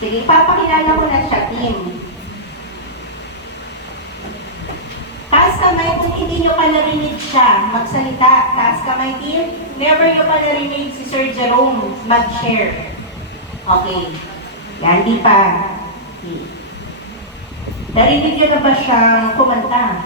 Sige, papakilala ko na siya, team. Taas kamay kung hindi nyo pa narinig siya magsalita. Taas kamay, team. Never nyo pa narinig si Sir Jerome mag-share. Okay. Yan, di pa. Okay. Narinig nyo na ba siyang kumanta?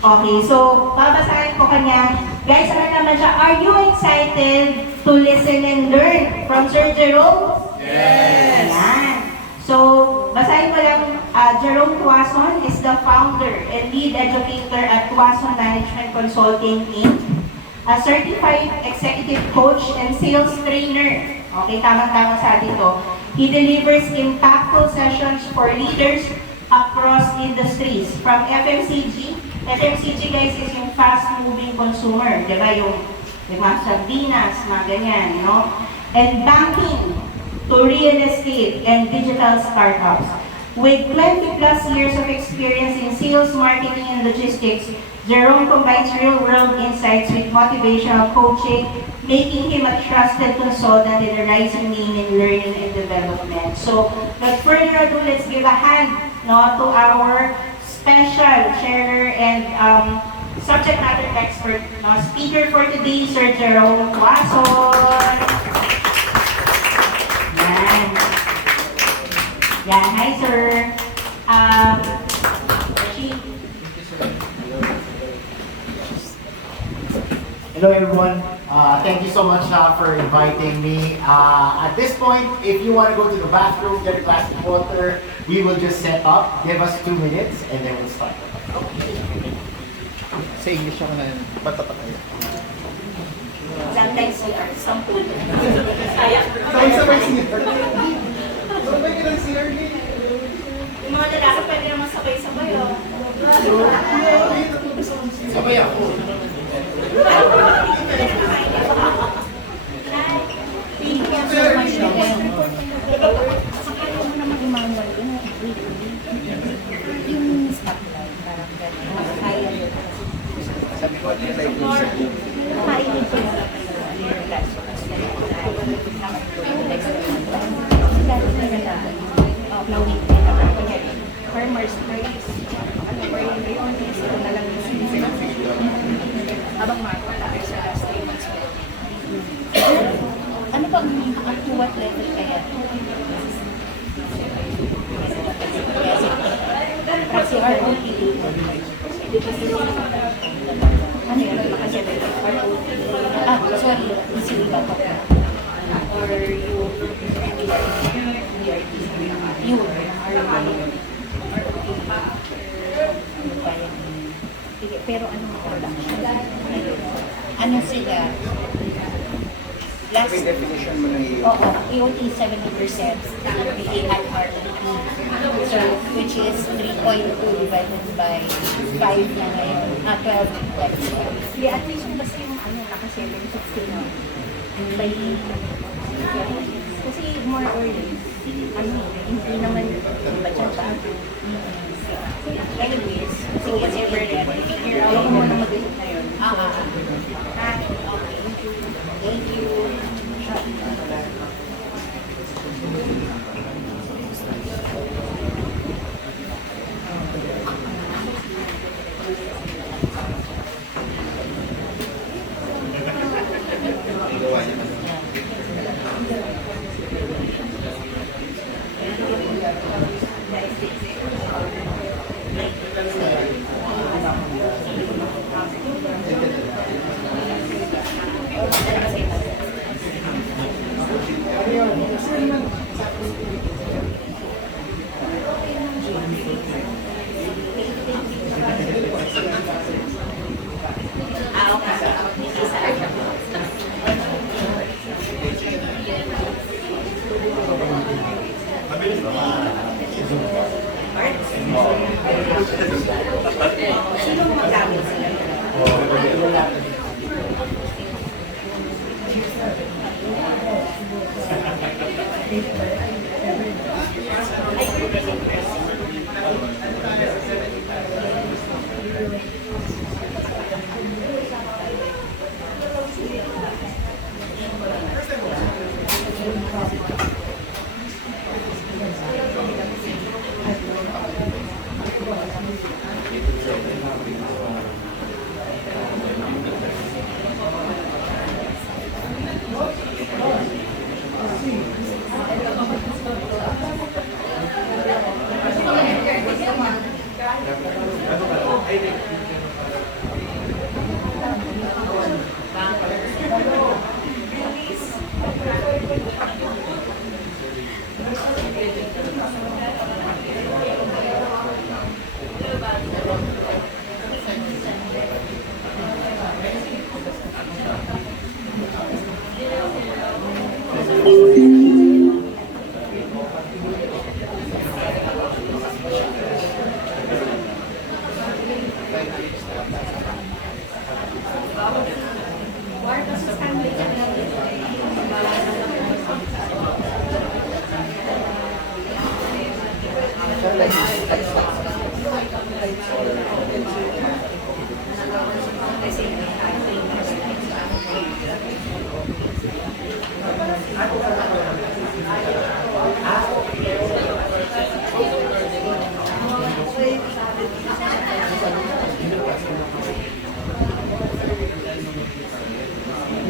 Okay, so babasahin ko kanya. Guys, ano naman siya? Are you excited to listen and learn from Sir Jerome? Yes! Yan. So, basahin ko lang, Jerome Tuason is the founder and lead educator at Tuason Management Consulting Inc., a certified executive coach and sales trainer. Okay, tamang-tama sa atin to. He delivers impactful sessions for leaders across industries, from FMCG. FMCG, guys, is yung fast-moving consumer, di ba? Yung mga sardinas, mga ganyan, no? And banking, to real estate and digital startups. With 20 plus years of experience in sales, marketing, and logistics, Jerome combines real-world insights with motivational coaching, making him a trusted consultant in a rising name in learning and development. So, without further ado, let's give a hand, no, to our special sharer and subject matter expert, no, speaker for today, Sir Jerome Tuason. Yan. Yan. Hi, sir. Hello everyone. Thank you so much for inviting me. At this point, if you want to go to the bathroom, get a glass of water, we will just set up. Give us 2 minutes and then we'll start. Sa English ako na yun. Ba't tayo? Sometimes we are sample. Sabay-sabay siya. Sabay ka ng CRD. Yung mga lalaki pwede naman sabay-sabay, oh. Sabay ako. Sabi ko, Farmers price. Ano ba yung reorganize ko na lang yung habang makakataas sa last 3 months. Ano ba ang what level kaya? Kasi ROTD. Ano yun? Makasya ROTD. Sorry. ECD ba po? Or you pero anong production? Ano sila? Last definition mo na yun. oo, EOT 70%, PA at ROT. So, which is 3.2 divided by 5 na ngayon. 12 like yeah, at least basta yung ano, naka 760 na. By, kasi more or less, ano, hindi naman budget pa. Anyways, sige, whatever that, figure out mo na mag-isip na yun. Okay. Thank you. Sino magamit sila?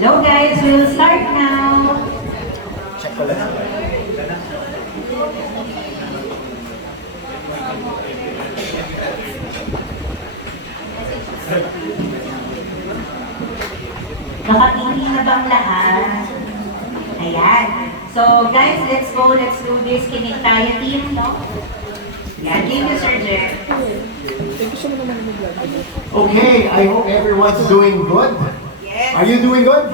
Hello guys, we'll start now. Check ko lang. Nakatili na bang lahat? Ayan. So guys, let's go. Let's do this. Kinig tayo team, no? Yan. Thank you, Sir Jer. Okay, I hope everyone's doing good. Yes. Are you doing good?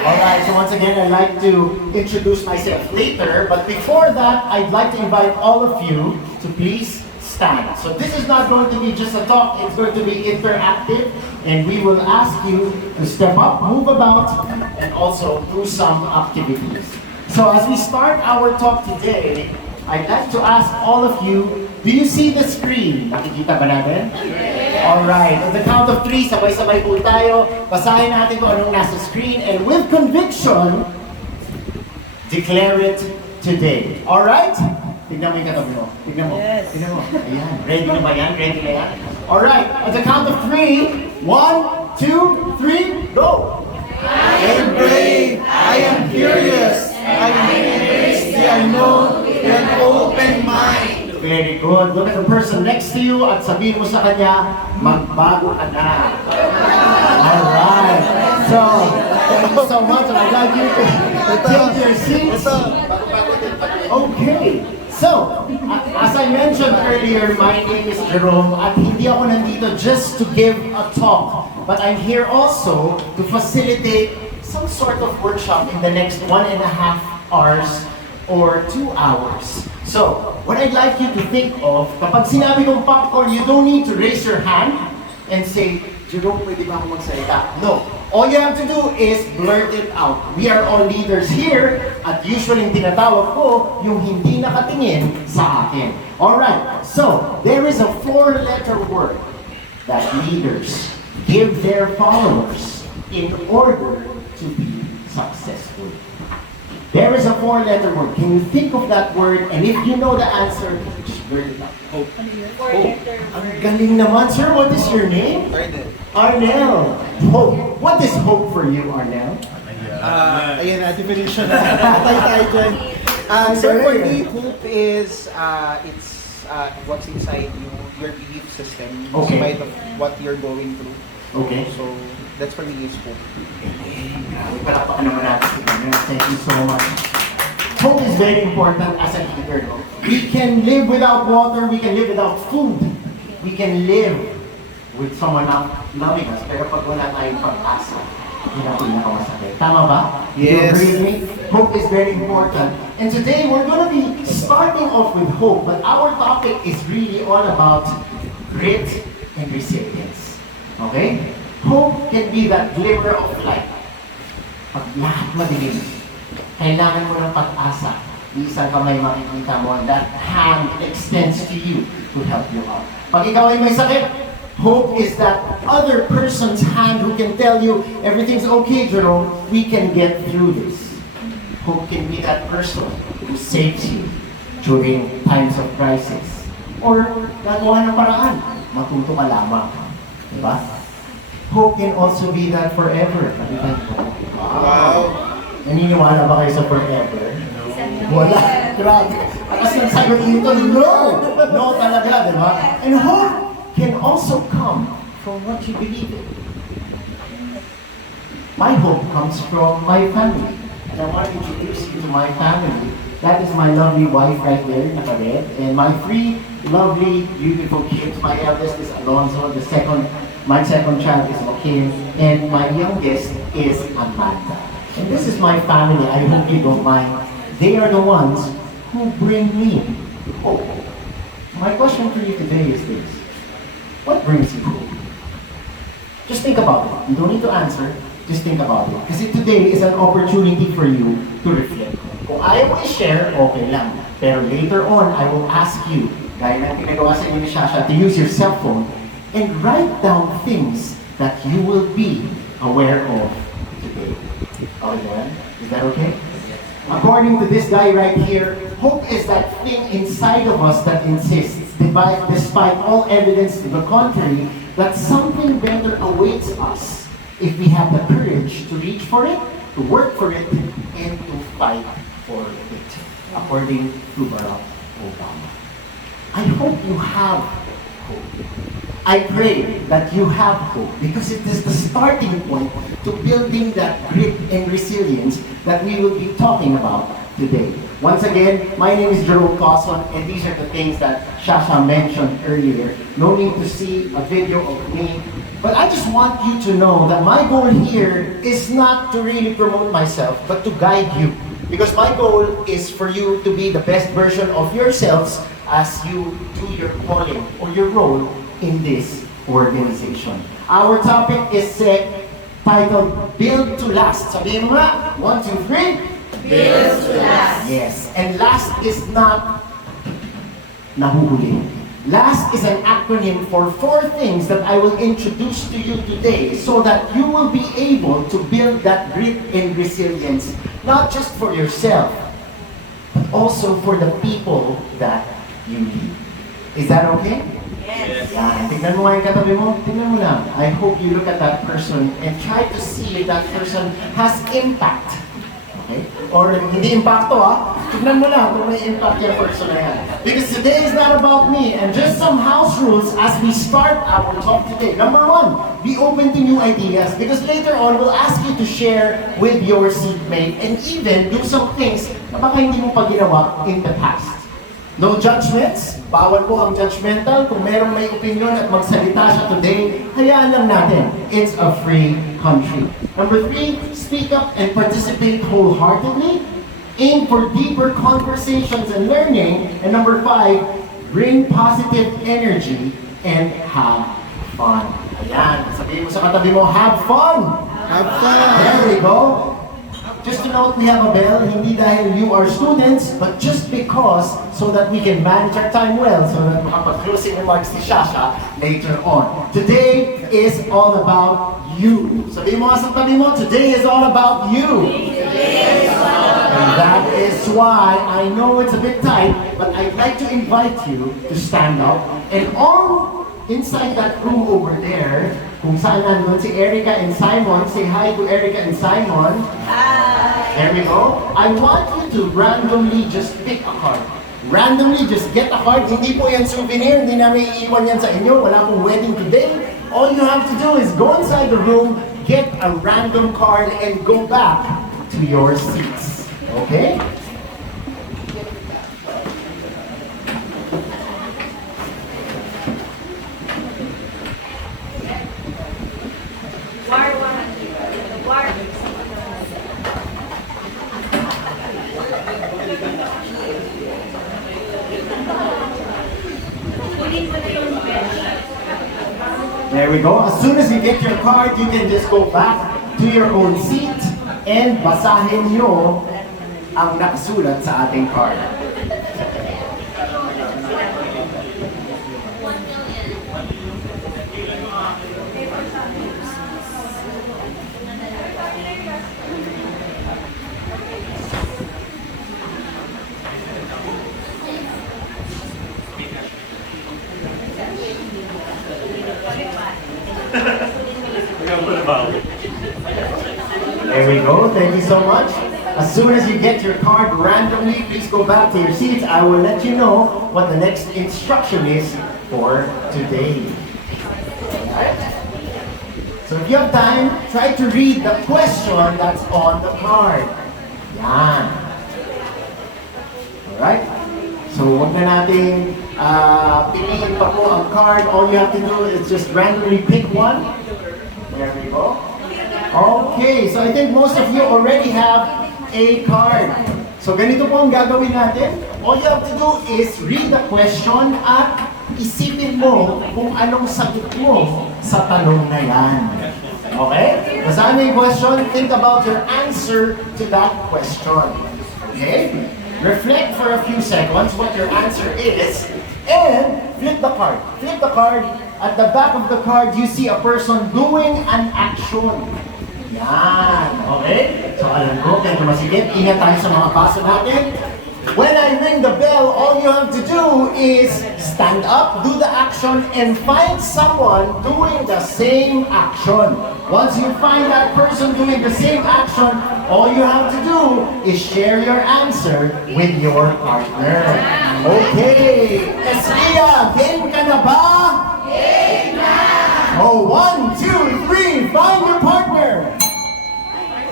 Alright, so once again, I'd like to introduce myself later, but before that, I'd like to invite all of you to please stand. So this is not going to be just a talk, it's going to be interactive, and we will ask you to step up, move about, and also do some activities. So as we start our talk today, I'd like to ask all of you, do you see the screen? Nakikita ba natin? Alright, on the count of 3, sabay-sabay po tayo. Basahin natin kung anong nasa screen and with conviction, declare it today. Alright? Tignan mo yung katabi mo. Tignan mo. Yes. Tignan mo. Ayan. Ready na ba yan? Ready na yan? Alright, on the count of 3, 1, 2, 3, go! I am brave, I am curious, I embrace the unknown with an open mind. Very good. Look at the person next to you at sabihin mo sa kanya, magbago ka na. Alright. So, thank you so much. I'd like you to take your seats. Okay. So, as I mentioned earlier, my name is Jerome at hindi ako nandito just to give a talk. But I'm here also to facilitate some sort of workshop in the next 1.5 hours or 2 hours. So, what I'd like you to think of, kapag sinabi kong popcorn, you don't need to raise your hand and say, Jerome, pwede ba akong magsalita? No. All you have to do is blurt it out. We are all leaders here at usually yung tinatawag ko yung hindi nakatingin sa akin. Alright, so there is a 4-letter word that leaders give their followers in order to be successful. There is a 4-letter word. Can you think of that word? And if you know the answer, just blurt it out. Hope. Hope. Ang galing naman. Sir, what is your name? Arnel. Hope. What is hope for you, Arnel? Ayan na, definition na. Patay tayo dyan. So for me, hope is, it's what's inside you, your belief system, in Okay. spite of what you're going through. Okay. So, that's for me is hope. Palakpakan naman natin si Arnel. Thank you so much. Hope is very important as a leader. No? We can live without water, we can live without food. We can live with someone not loving us. Pero pag wala tayong pag-asa, yun ang pinakamasakit. Tama ba? You Yes. agree with me? Hope is very important. And today we're going to be starting off with hope, but our topic is really all about grit and resilience. Okay? Hope can be that glimmer of light. Pag lahat madilim, kailangan mo ng pag-asa. Isang kamay makikita mo, that hand extends to you to help you out. Pag ikaw ay may sakit, hope is that other person's hand who can tell you, everything's okay, Jerome, we can get through this. Hope can be that person who saves you during times of crisis. Or gagawa ng paraan, matuto ka lamang. Diba? Hope can also be that forever. Wow. Naniniwala ba kayo sa forever? Wala. Grabe. Kasi ang sagot dito, no! No talaga, di ba? And hope can also come from what you believe in. My hope comes from my family. And I want to introduce you to my family. That is my lovely wife right there, naka-red. And my three lovely, beautiful kids. My eldest is Alonzo. My second child is Joaquin. And my youngest is Amanda. And this is my family. I hope you don't mind. They are the ones who bring me hope. My question for you today is this. What brings you hope? Just think about it. You don't need to answer. Just think about it. Because today is an opportunity for you to reflect. Kung ayaw mo i-share, okay lang. Pero later on, I will ask you, gaya ng pinagawa sa inyo ni Shasha, to use your cell phone and write down things that you will be aware of today. Okay, then? Is that okay? According to this guy right here, hope is that thing inside of us that insists, despite all evidence to the contrary, that something better awaits us if we have the courage to reach for it, to work for it, and to fight for it, according to Barack Obama. I hope you have hope. I pray that you have hope because it is the starting point to building that grit and resilience that we will be talking about today. Once again, my name is Jerome Cosson, and these are the things that Shasha mentioned earlier. No need to see a video of me, but I just want you to know that my goal here is not to really promote myself, but to guide you. Because my goal is for you to be the best version of yourselves as you do your calling or your role in this organization. Our topic is titled Build to Last. Sabihin mo nga, 1, 2, 3. Build to last. Yes, and last is not nahuhuli. Last is an acronym for 4 things that I will introduce to you today so that you will be able to build that grit and resilience, not just for yourself, but also for the people that you lead. Is that okay? Yes. Yan. Tignan mo nga yung katabi mo. Tignan mo lang. I hope you look at that person and try to see if that person has impact. Okay? Or hindi impacto Tignan mo lang kung may impact yung person na yan. Because today is not about me. And just some house rules as we start our talk today. Number 1, be open to new ideas. Because later on, we'll ask you to share with your seatmate and even do some things na baka hindi mo pa ginawa in the past. No judgments. Bawal po ang judgmental. Kung merong may opinion at magsalita siya today, hayaan lang natin. It's a free country. Number 3, speak up and participate wholeheartedly. Aim for deeper conversations and learning. And number 5, bring positive energy and have fun. Ayan. Sabihin mo sa katabi mo, have fun! Have fun! There we go. Just to note, we have a bell, hindi dahil you are students, but just because, so that we can manage our time well, so that makapag-closing remarks ni Shasha later on. Today is all about you. Sabihin mo nga sa tabi mo, today is all about you. And that is why, I know it's a bit tight, but I'd like to invite you to stand up, and all inside that room over there, kung saan nandun si Erica and Simon, say hi to Erica and Simon. Hi. There we go. I want you to randomly just pick a card. Randomly just get a card. Hindi po yan souvenir, hindi namin iiwan yan sa inyo. Wala pong wedding today. All you have to do is go inside the room, get a random card, and go back to your seats. Okay? There we go. As soon as you get your card, you can just go back to your own seat and basahin nyo ang nakasulat sa ating card. you go. Thank you so much. As soon as you get your card randomly, please go back to your seats. I will let you know what the next instruction is for today. Alright? So if you have time, try to read the question that's on the card. Yan. Alright? So huwag na natin piliin pa po ang card. All you have to do is just randomly pick one. There we go. Okay, so I think most of you already have a card. So ganito po ang gagawin natin. All you have to do is read the question at isipin mo kung anong sagot mo sa tanong na yan. Okay? Basahin mo yung question, think about your answer to that question. Okay? Reflect for a few seconds what your answer is, and flip the card. Flip the card. At the back of the card, you see a person doing an action. Yan. Okay? So alam ko, kaya masigit. Ingat tayo sa mga paso natin. When I ring the bell, all you have to do is stand up, do the action, and find someone doing the same action. Once you find that person doing the same action, all you have to do is share your answer with your partner. Okay. Esria, game ka na ba? Game na! Oh, 1, 2, 3, find your partner!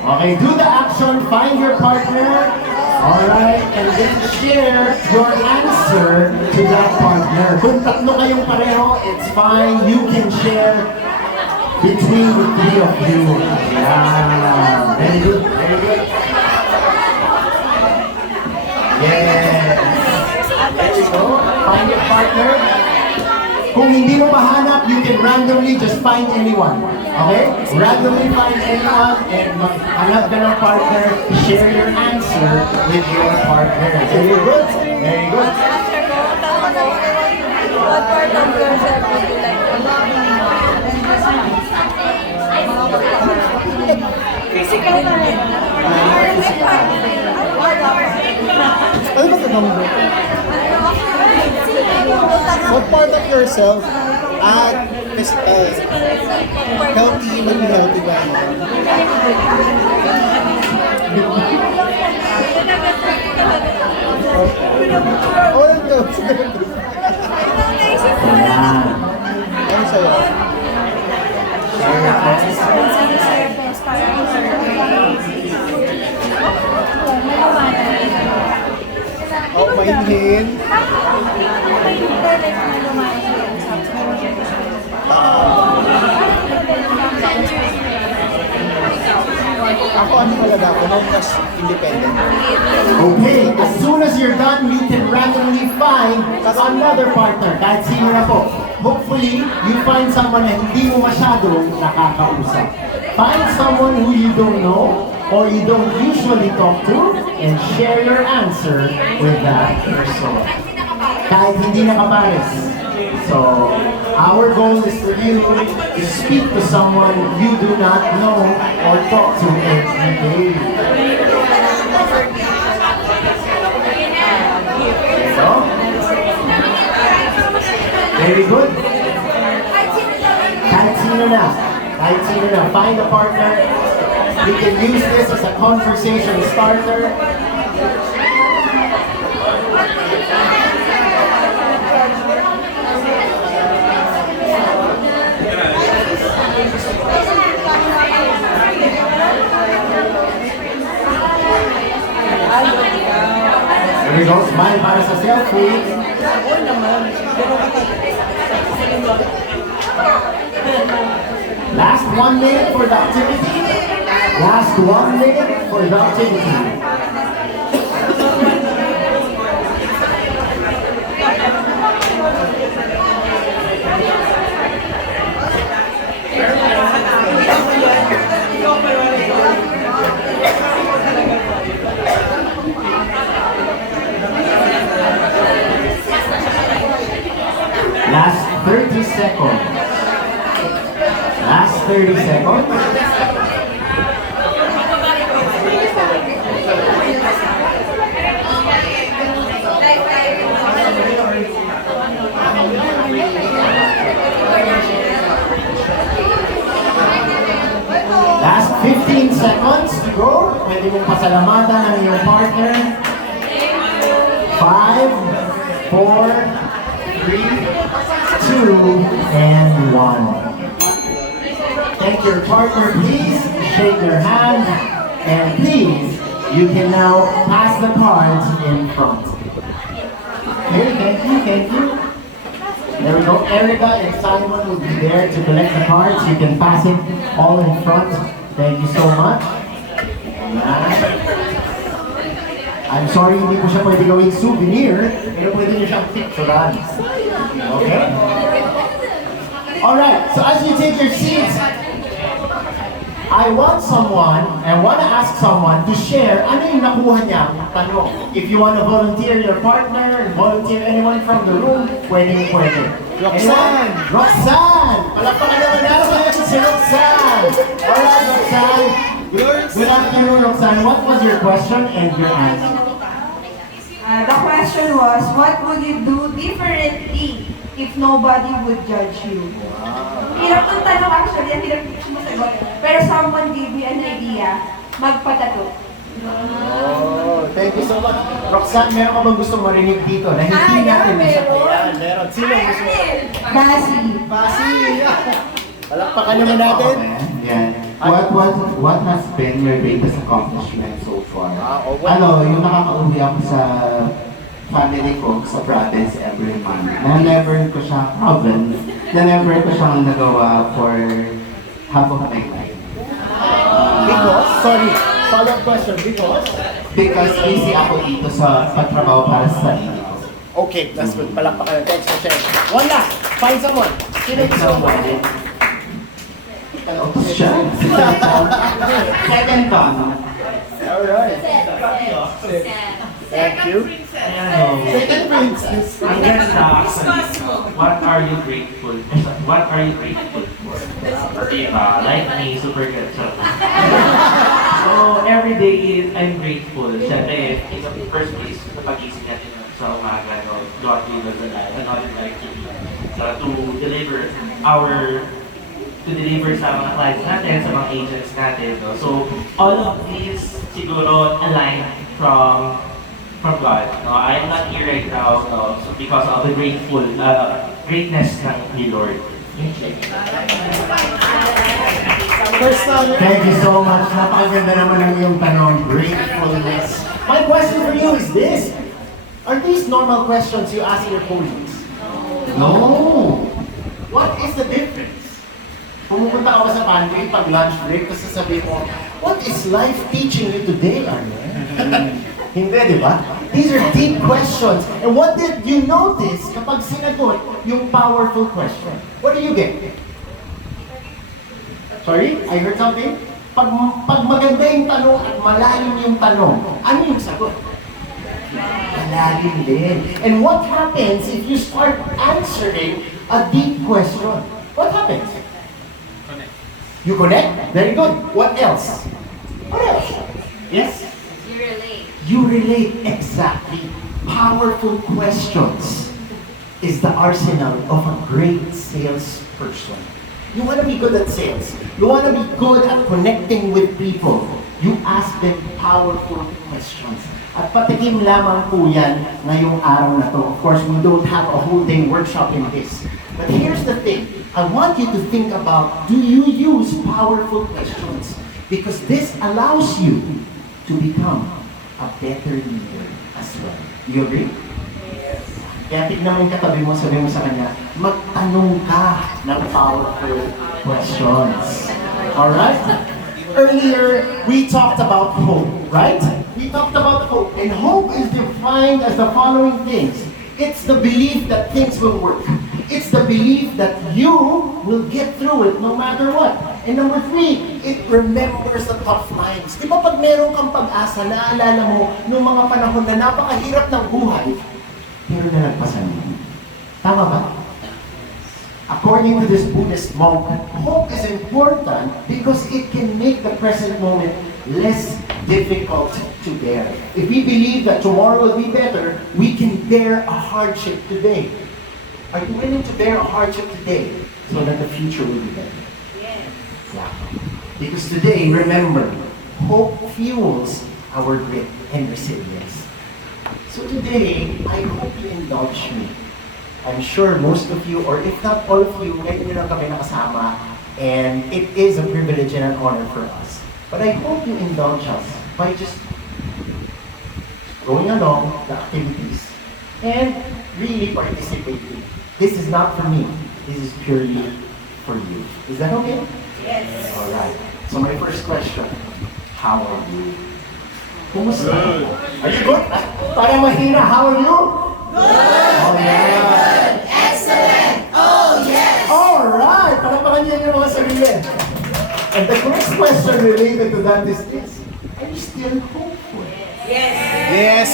Okay, do the action, find your partner. Alright, and then share your answer to that partner. Kung tatlo kayong pareho, it's fine. You can share between the three of you. Yeah, very good, very good. Yes. There you go. Find your partner. Kung hindi mo mahanap, you can randomly just find anyone. Okay? Randomly find anyone and hanap ka ng partner, share your answer with your partner. Very good. Very good. What part of yourself would you like to physical na rin. Ano ba ito naman? What part of yourself healthy, maging healthy ba? Oh, ito. Ayan. Ano sa'yo? Share your answer. Oh, mainhin. Ako ano talaga ako, no, mas independent. Okay, as soon as you're done, you can randomly find another partner. Kahit sino na po. Hopefully, you find someone na hindi mo masyadong nakakausap. Find someone who you don't know or you don't usually talk to and share your answer with that person. Kahit hindi nakapares. So, our goal is for you to speak to someone you do not know or talk to every day. So, very good. Kahit sino na. Kahit sino na. Find a partner. You can use this as a conversation starter. There we go. Smile para sa selfie. Last 1 minute for the activity. Last 1 minute for the activity. Last 30 seconds. Last 30 seconds. Last 15 seconds to go. pasalamatan ng iyong partner. 5, 4, 3, 2, and 1. Thank your partner, please. Shake their hand. And please, you can now pass the cards in front. Okay, thank you. There we go. Erica and Simon will be there to collect the cards. You can pass it all in front. Thank you so much. Ayan. I'm sorry, hindi ko siya pwede gawing souvenir, pero pwede niyo siyang picturean. Okay? Alright, so as you take your seats, I want to ask someone to share ano yung nakuha niya tanong. If you want to volunteer your partner, volunteer anyone from the room, pwede. Roxanne! Roxanne! Palakpakan naman natin si Roxanne! Alright, Roxanne. Good afternoon, Roxanne. What was your question and your answer? The question was, what would you do differently if nobody would judge you? Hirap ng tanong actually, ang hirap mo sagot. Pero someone gave you an idea, magpatato. Oh, thank you so much. Roxanne, meron ka bang gustong marinig dito na hindi natin masasayan? Meron. Sino ang gusto mo? Basi. Basi! Palakpakan naman natin. Yan. What has been your greatest accomplishment so far? Well, Yung nakakauwi ako sa family ko sa province every month. Na-never ko siyang province. Na-never ko siyang nagawa for half of my life. because, sorry, follow-up question, Because busy ako dito sa pagtrabaho para sa sarili ko. Okay, that's good. Palakpakan natin. Thanks for sharing. One last. Find someone. Sino gusto mo? Utos siya. Second thought. Alright. Thank you. Second princess. Ang ganda actually, what are you grateful for? Diba? Like me, super good siya. So, every day, I'm grateful. Siyempre, in the first place, sa pag-isip natin sa umaga, no, God gave us a life, another life to be, to deliver sa mga clients natin, sa mga agents natin. No? So, all of these siguro aligned from God. No? I'm not here right now so because of the greatness ng Lord. First time. Thank you so much. Napakaganda naman ng iyong tanong. Gratefulness. My question for you is this. Are these normal questions you ask your colleagues? No. What is the difference? Pumupunta ka ba sa pantry pag lunch break, tapos sasabihin mo, what is life teaching you today, Arne? Hindi, di ba? These are deep questions. And what did you notice kapag sinagot yung powerful question? What do you get? Sorry? I heard something? Pag maganda yung tanong at malalim yung tanong, ano yung sagot? Malalim din. And what happens if you start answering a deep question? What happens? You connect? Very good. What else? What else? Yes? You relate, exactly. Powerful questions is the arsenal of a great salesperson. You want to be good at sales. You want to be good at connecting with people. You ask them powerful questions. At patikim lamang po yan ngayong araw na to. Of course, we don't have a whole day workshop in this. But here's the thing. I want you to think about, do you use powerful questions? Because this allows you to become a better leader as well. You agree? Yes. Kaya tignan mo yung katabi mo, sabi mo sa kanya, magtanong ka ng powerful questions. Alright? Earlier, we talked about hope, right? We talked about hope. And hope is defined as the following things. It's the belief that things will work. It's the belief that you will get through it no matter what. And number 3, it remembers the tough times. Di ba pag meron kang pag-asa, naaalala mo nung mga panahon na napakahirap ng buhay, pero nalagpasan mo. Tama ba? According to this Buddhist monk, hope is important because it can make the present moment less difficult to bear. If we believe that tomorrow will be better, we can bear a hardship today. Are you willing to bear a hardship today so that the future will be better? Yes. Exactly. Because today, remember, hope fuels our grit and resilience. So today, I hope you indulge me. I'm sure most of you, or if not all of you, ngayon nyo lang kami nakasama, and it is a privilege and an honor for us. But I hope you indulge us by just going along the activities and really participating. This is not for me. This is purely for you. Is that okay? Yes. All right. So my first question, how are you? Kumusta? Are you good? Para mahina, how are you? Good! Oh, yeah. Excellent! Oh, yes! All right. Palakpakan niyo yung mga sarili. And the next question related to that is this. Are you still hopeful? Yes.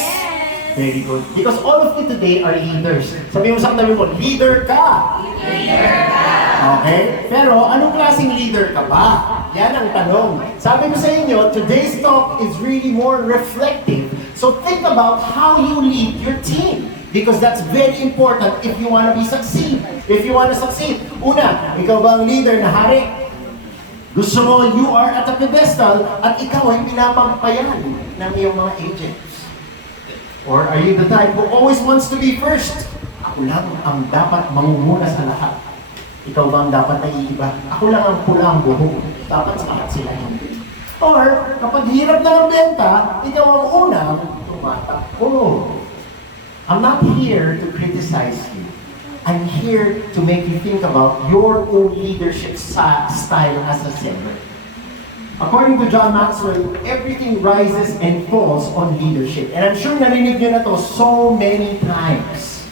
Very good. Because all of you today are leaders. Sabi mo sa katabi mo, leader ka! Leader ka! Okay? Pero anong klaseng leader ka ba? Yan ang tanong. Sabi ko sa inyo, today's talk is really more reflective. So think about how you lead your team. Because that's very important if you want to succeed. If you want to succeed. Una, ikaw ba ang leader na hari? Gusto mo, you are at a pedestal at ikaw ay pinapampayan ng iyong mga agents. Or are you the type who always wants to be first? Ako lang ang dapat mangunguna sa lahat. Ikaw ba ang dapat naiiba? Ako lang ang pulang buhok. Dapat sa lahat sila hindi. Or, kapag hirap na ng benta, ikaw ang unang tumatakbo. I'm not here to criticize you. I'm here to make you think about your own leadership style as a seller. According to John Maxwell, everything rises and falls on leadership. And I'm sure narinig nyo na to so many times.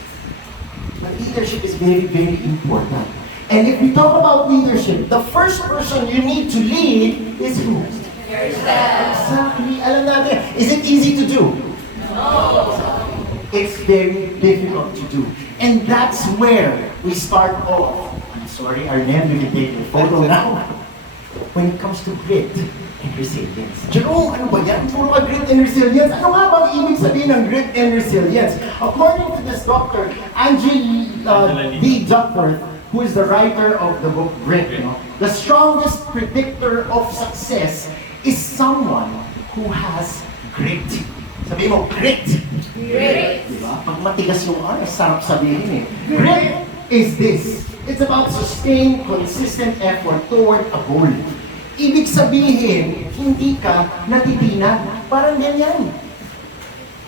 But leadership is very, very important. And if we talk about leadership, the first person you need to lead is who? Yourself. Exactly. Alam natin, is it easy to do? No. It's very difficult to do. And that's where we start off. I'm sorry, Arnel, we can take the photo now. When it comes to grit and resilience. Jerome, ano ba yan? Puro ka grit and resilience. Ano nga bang ibig sabihin ng grit and resilience? According to this doctor, Angela D. Duckworth, who is the writer of the book Grit, the strongest predictor of success is someone who has grit. Sabi mo, grit. Grit. Diba? Pag matigas yung sarap sabihin eh. Grit is this. It's about sustained, consistent effort toward a goal. Ibig sabihin, hindi ka natitinag. Parang ganyan.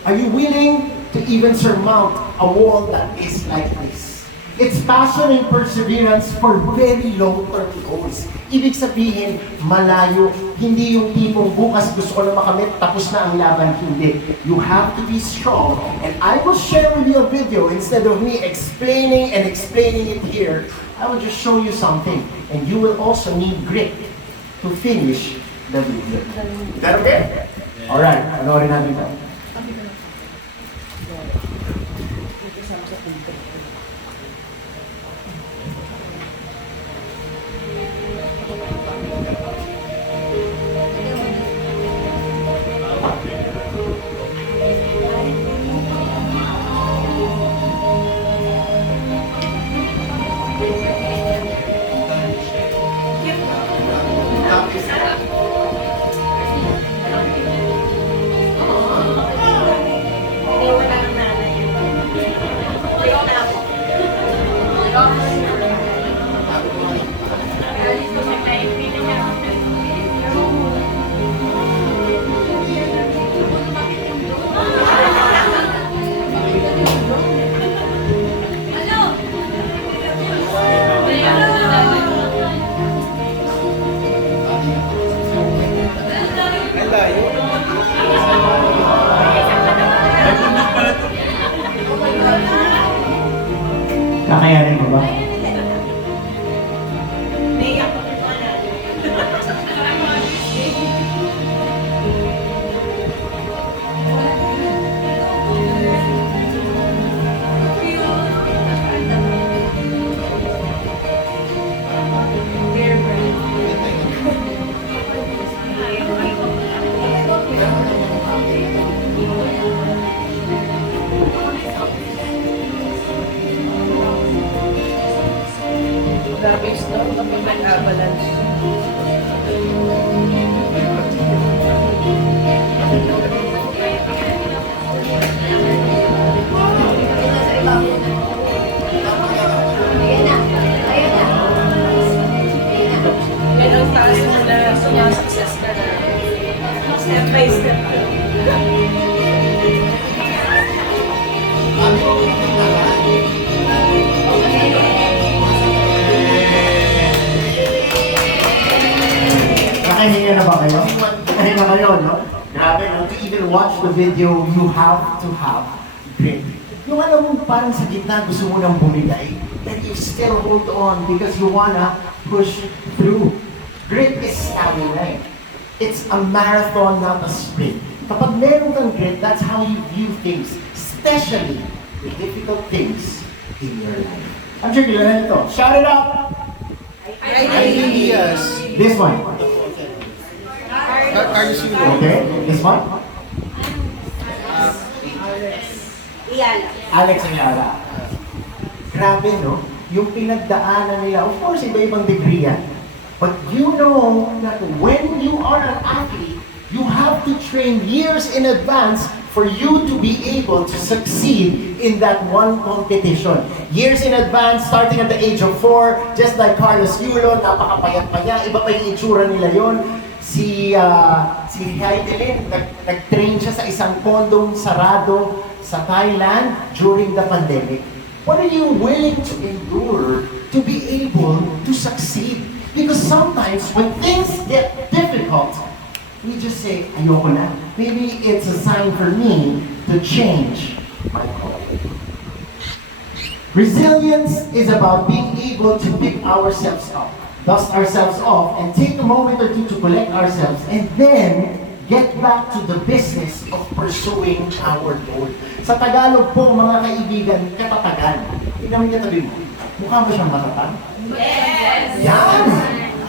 Are you willing to even surmount a wall that is like this? It's passion and perseverance for very long-term goals. Ibig sabihin, malayo. Hindi yung tipong bukas gusto ko na makamit, tapos na ang laban. Hindi. You have to be strong. And I will share with you a video instead of me explaining and explaining it here. I will just show you something. And you will also need grit to finish the video. Is that okay? Alright, panoorin natin ito. Kakayanin mo ba? Grabe yung snow kapag nag-avalanche. watch the video, you have to have grit. Yung alam mo, parang sa gitna gusto mo nang bumigay, and you still hold on because you wanna push through. Grit is stamina. It's a marathon, not a sprint. Kapag meron kang grit, that's how you view things, especially the difficult things in your life. I'm sure you learned ito. Shout it out! Ideas. This one. Are you sure? Okay, this one. Iyala. Alex Ayala. Grabe, no? Yung pinagdaanan nila, of course, iba-ibang degree yan. But you know that when you are an athlete, you have to train years in advance for you to be able to succeed in that one competition. Years in advance, starting at the age of 4, just like Carlos Yulo, napakapayat pa niya, iba pa yung itsura nila yon. Si Heidelin, nag-train siya sa isang kondong sarado sa Thailand during the pandemic. What are you willing to endure to be able to succeed? Because sometimes when things get difficult, we just say, ayoko na. Maybe it's a sign for me to change my call. Resilience is about being able to pick ourselves up, dust ourselves off, and take a moment or two to collect ourselves, and then get back to the business of pursuing our goal. Sa Tagalog po, mga kaibigan, katatagan. Tingnan mo niya tabi mo. Mukha mo siyang matatag? Yes! Yan!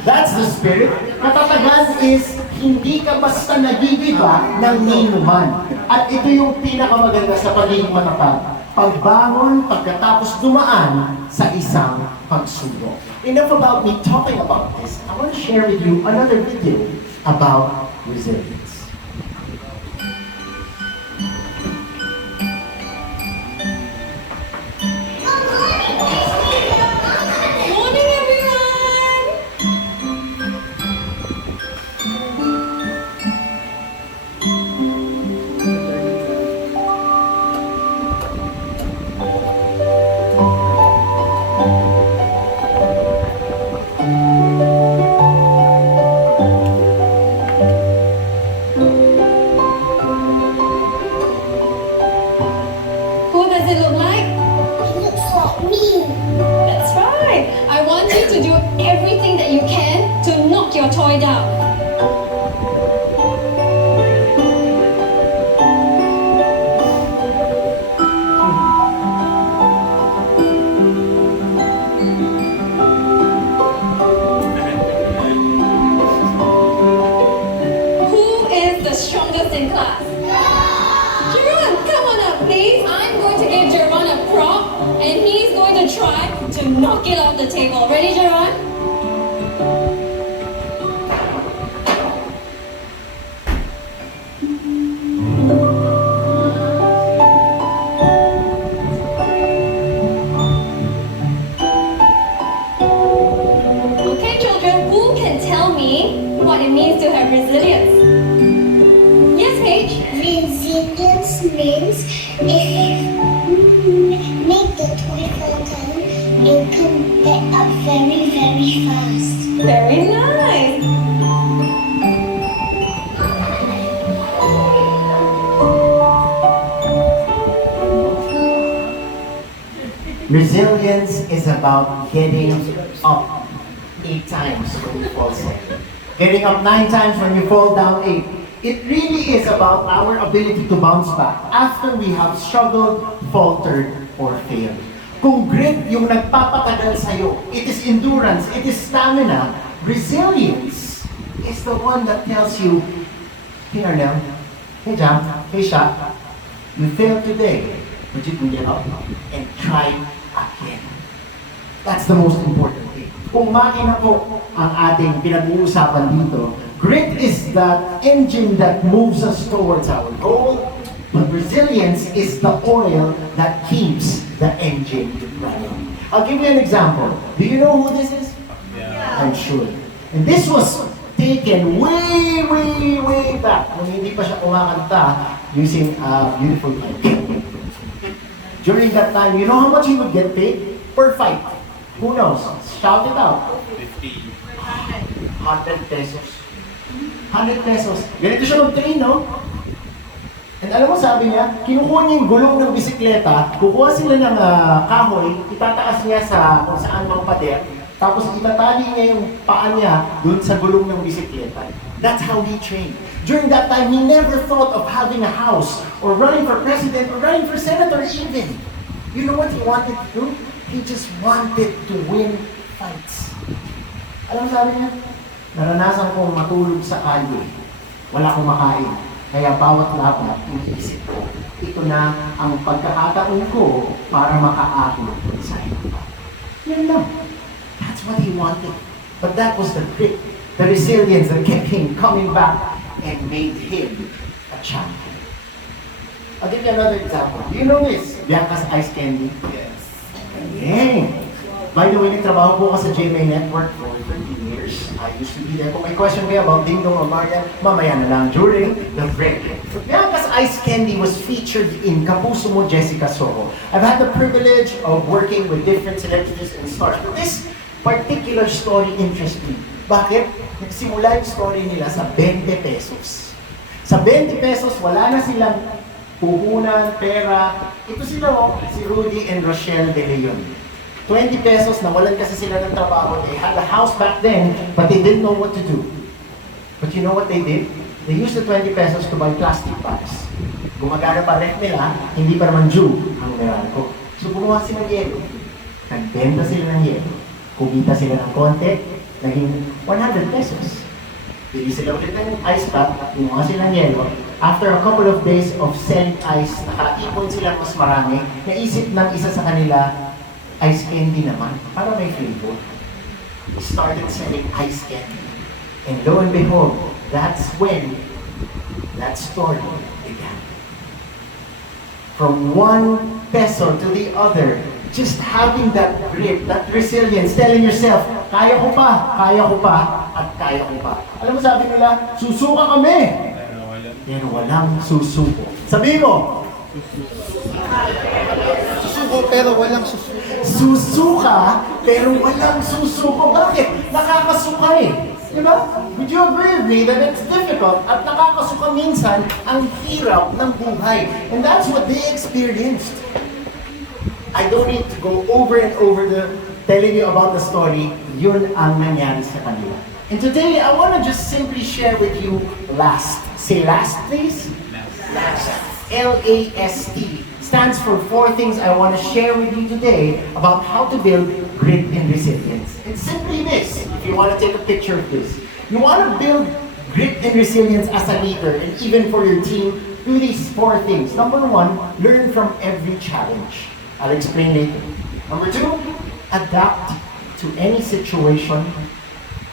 That's the spirit. Katatagan is hindi ka basta nagigiba ng ninuman. At ito yung pinakamaganda sa pagiging matatag. Pagbangon pagkatapos dumaan sa isang pagsubok. Enough about me talking about this. I want to share with you another video about resilience. Morning, everyone! Who does it look like? Looks like me. That's right. I want you to do everything that you can to knock your toy down. Who is the strongest in class? Jerome, come on up, please. I'm going to give Jerome a prop, and he's going to try to knock it off the table. Ready, Jerome? Okay, children, who can tell me what it means to have resilience? Yes, Paige? Resilience means if you make the toy fall down, you come back up very, very fast. Very nice. Resilience is about getting up 8 times when you fall 7. Getting up 9 times when you fall down 8. It really is about our ability to bounce back after we have struggled, faltered, or failed. Kung grit yung nagpapatagal sa'yo, it is endurance, it is stamina. Resilience is the one that tells you, hey Arnel, hey Jam, hey Shaq, you failed today, but you can get up and try again. That's the most important thing. Kung makina po ang ating pinag-uusapan dito, grit is that engine that moves us towards our goal, but resilience is the oil that keeps the engine running. I'll give you an example. Do you know who this is? Yeah. I'm sure. And this was taken way, way, way back nung hindi pa siya kumakanta using a beautiful mic. During that time, you know how much he would get paid per fight? Who knows? Shout it out. 100 pesos. 100 pesos. Ganito siya mag-train, no? And alam mo, sabi niya, kinukuha niya yung gulong ng bisikleta, kukuha sila ng kahoy, itataas niya sa kung saan mang pader, tapos itatali niya yung paa niya dun sa gulong ng bisikleta. That's how he trained. During that time, he never thought of having a house, or running for president, or running for senator even. You know what he wanted to do? He just wanted to win fights. Alam mo sabi niya, naranasan kong matulog sa kalye. Wala akong makain. Kaya bawat laban, iniisip ko, ito na ang pagkakataon ko para makaahon sa iba. Yan lang. That's what he wanted. But that was the grit, the resilience that kept him coming back and made him a champion. I'll give you another example. Do you know this? Bianca's Ice Candy? Yes. Dang. By the way, nagtrabaho po ako sa GMA Network for 13 years. I used to be there. Kung may question kayo about Ding Dong or Marian, mamaya na lang during the break. Bianca's Ice Candy was featured in Kapuso Mo, Jessica Soho. I've had the privilege of working with different celebrities and stars. But this particular story interests me. Bakit? Nagsimula yung story nila sa 20 pesos. Sa 20 pesos, wala na silang puhunan, pera. Ito sila, si Rudy and Rochelle De Leon. 20 pesos, nawalan kasi sila ng trabaho. They had a house back then, but they didn't know what to do. But you know what they did? They used the 20 pesos to buy plastic bags. Gumagana pa ref nila, hindi pa naman due ang Meralco. So gumawa sila ng yelo. Nagbenta sila ng yelo. Kumita sila ng konti, naging 100 pesos. Bili sila ulit ng ice pack, gumawa sila ng yelo. After a couple of days of selling ice, nakaipon sila mas marami, naisip ng isa sa kanila, ice candy naman, para may flavor. We started selling ice candy. And lo and behold, that's when that story began. From 1 peso to the other, just having that grit, that resilience, telling yourself, kaya ko pa, at kaya ko pa. Alam mo sabi nila, susuka kami. Pero walang susuko. Sabi mo, Susuko pero walang susuko. susuka, pero walang susuko. Bakit? Nakakasuka eh. Diba? Would you agree with me that it's difficult at nakakasuka minsan ang hirap ng buhay? And that's what they experienced. I don't need to go over and over telling you about the story. Yun ang nangyari sa kanila. And today, I want to just simply share with you last. Say last, please. Last. LAST. Stands for 4 things I want to share with you today about how to build grit and resilience. It's simply this, if you want to take a picture of this. You want to build grit and resilience as a leader and even for your team, do these 4 things. Number 1, learn from every challenge. I'll explain later. Number 2, adapt to any situation.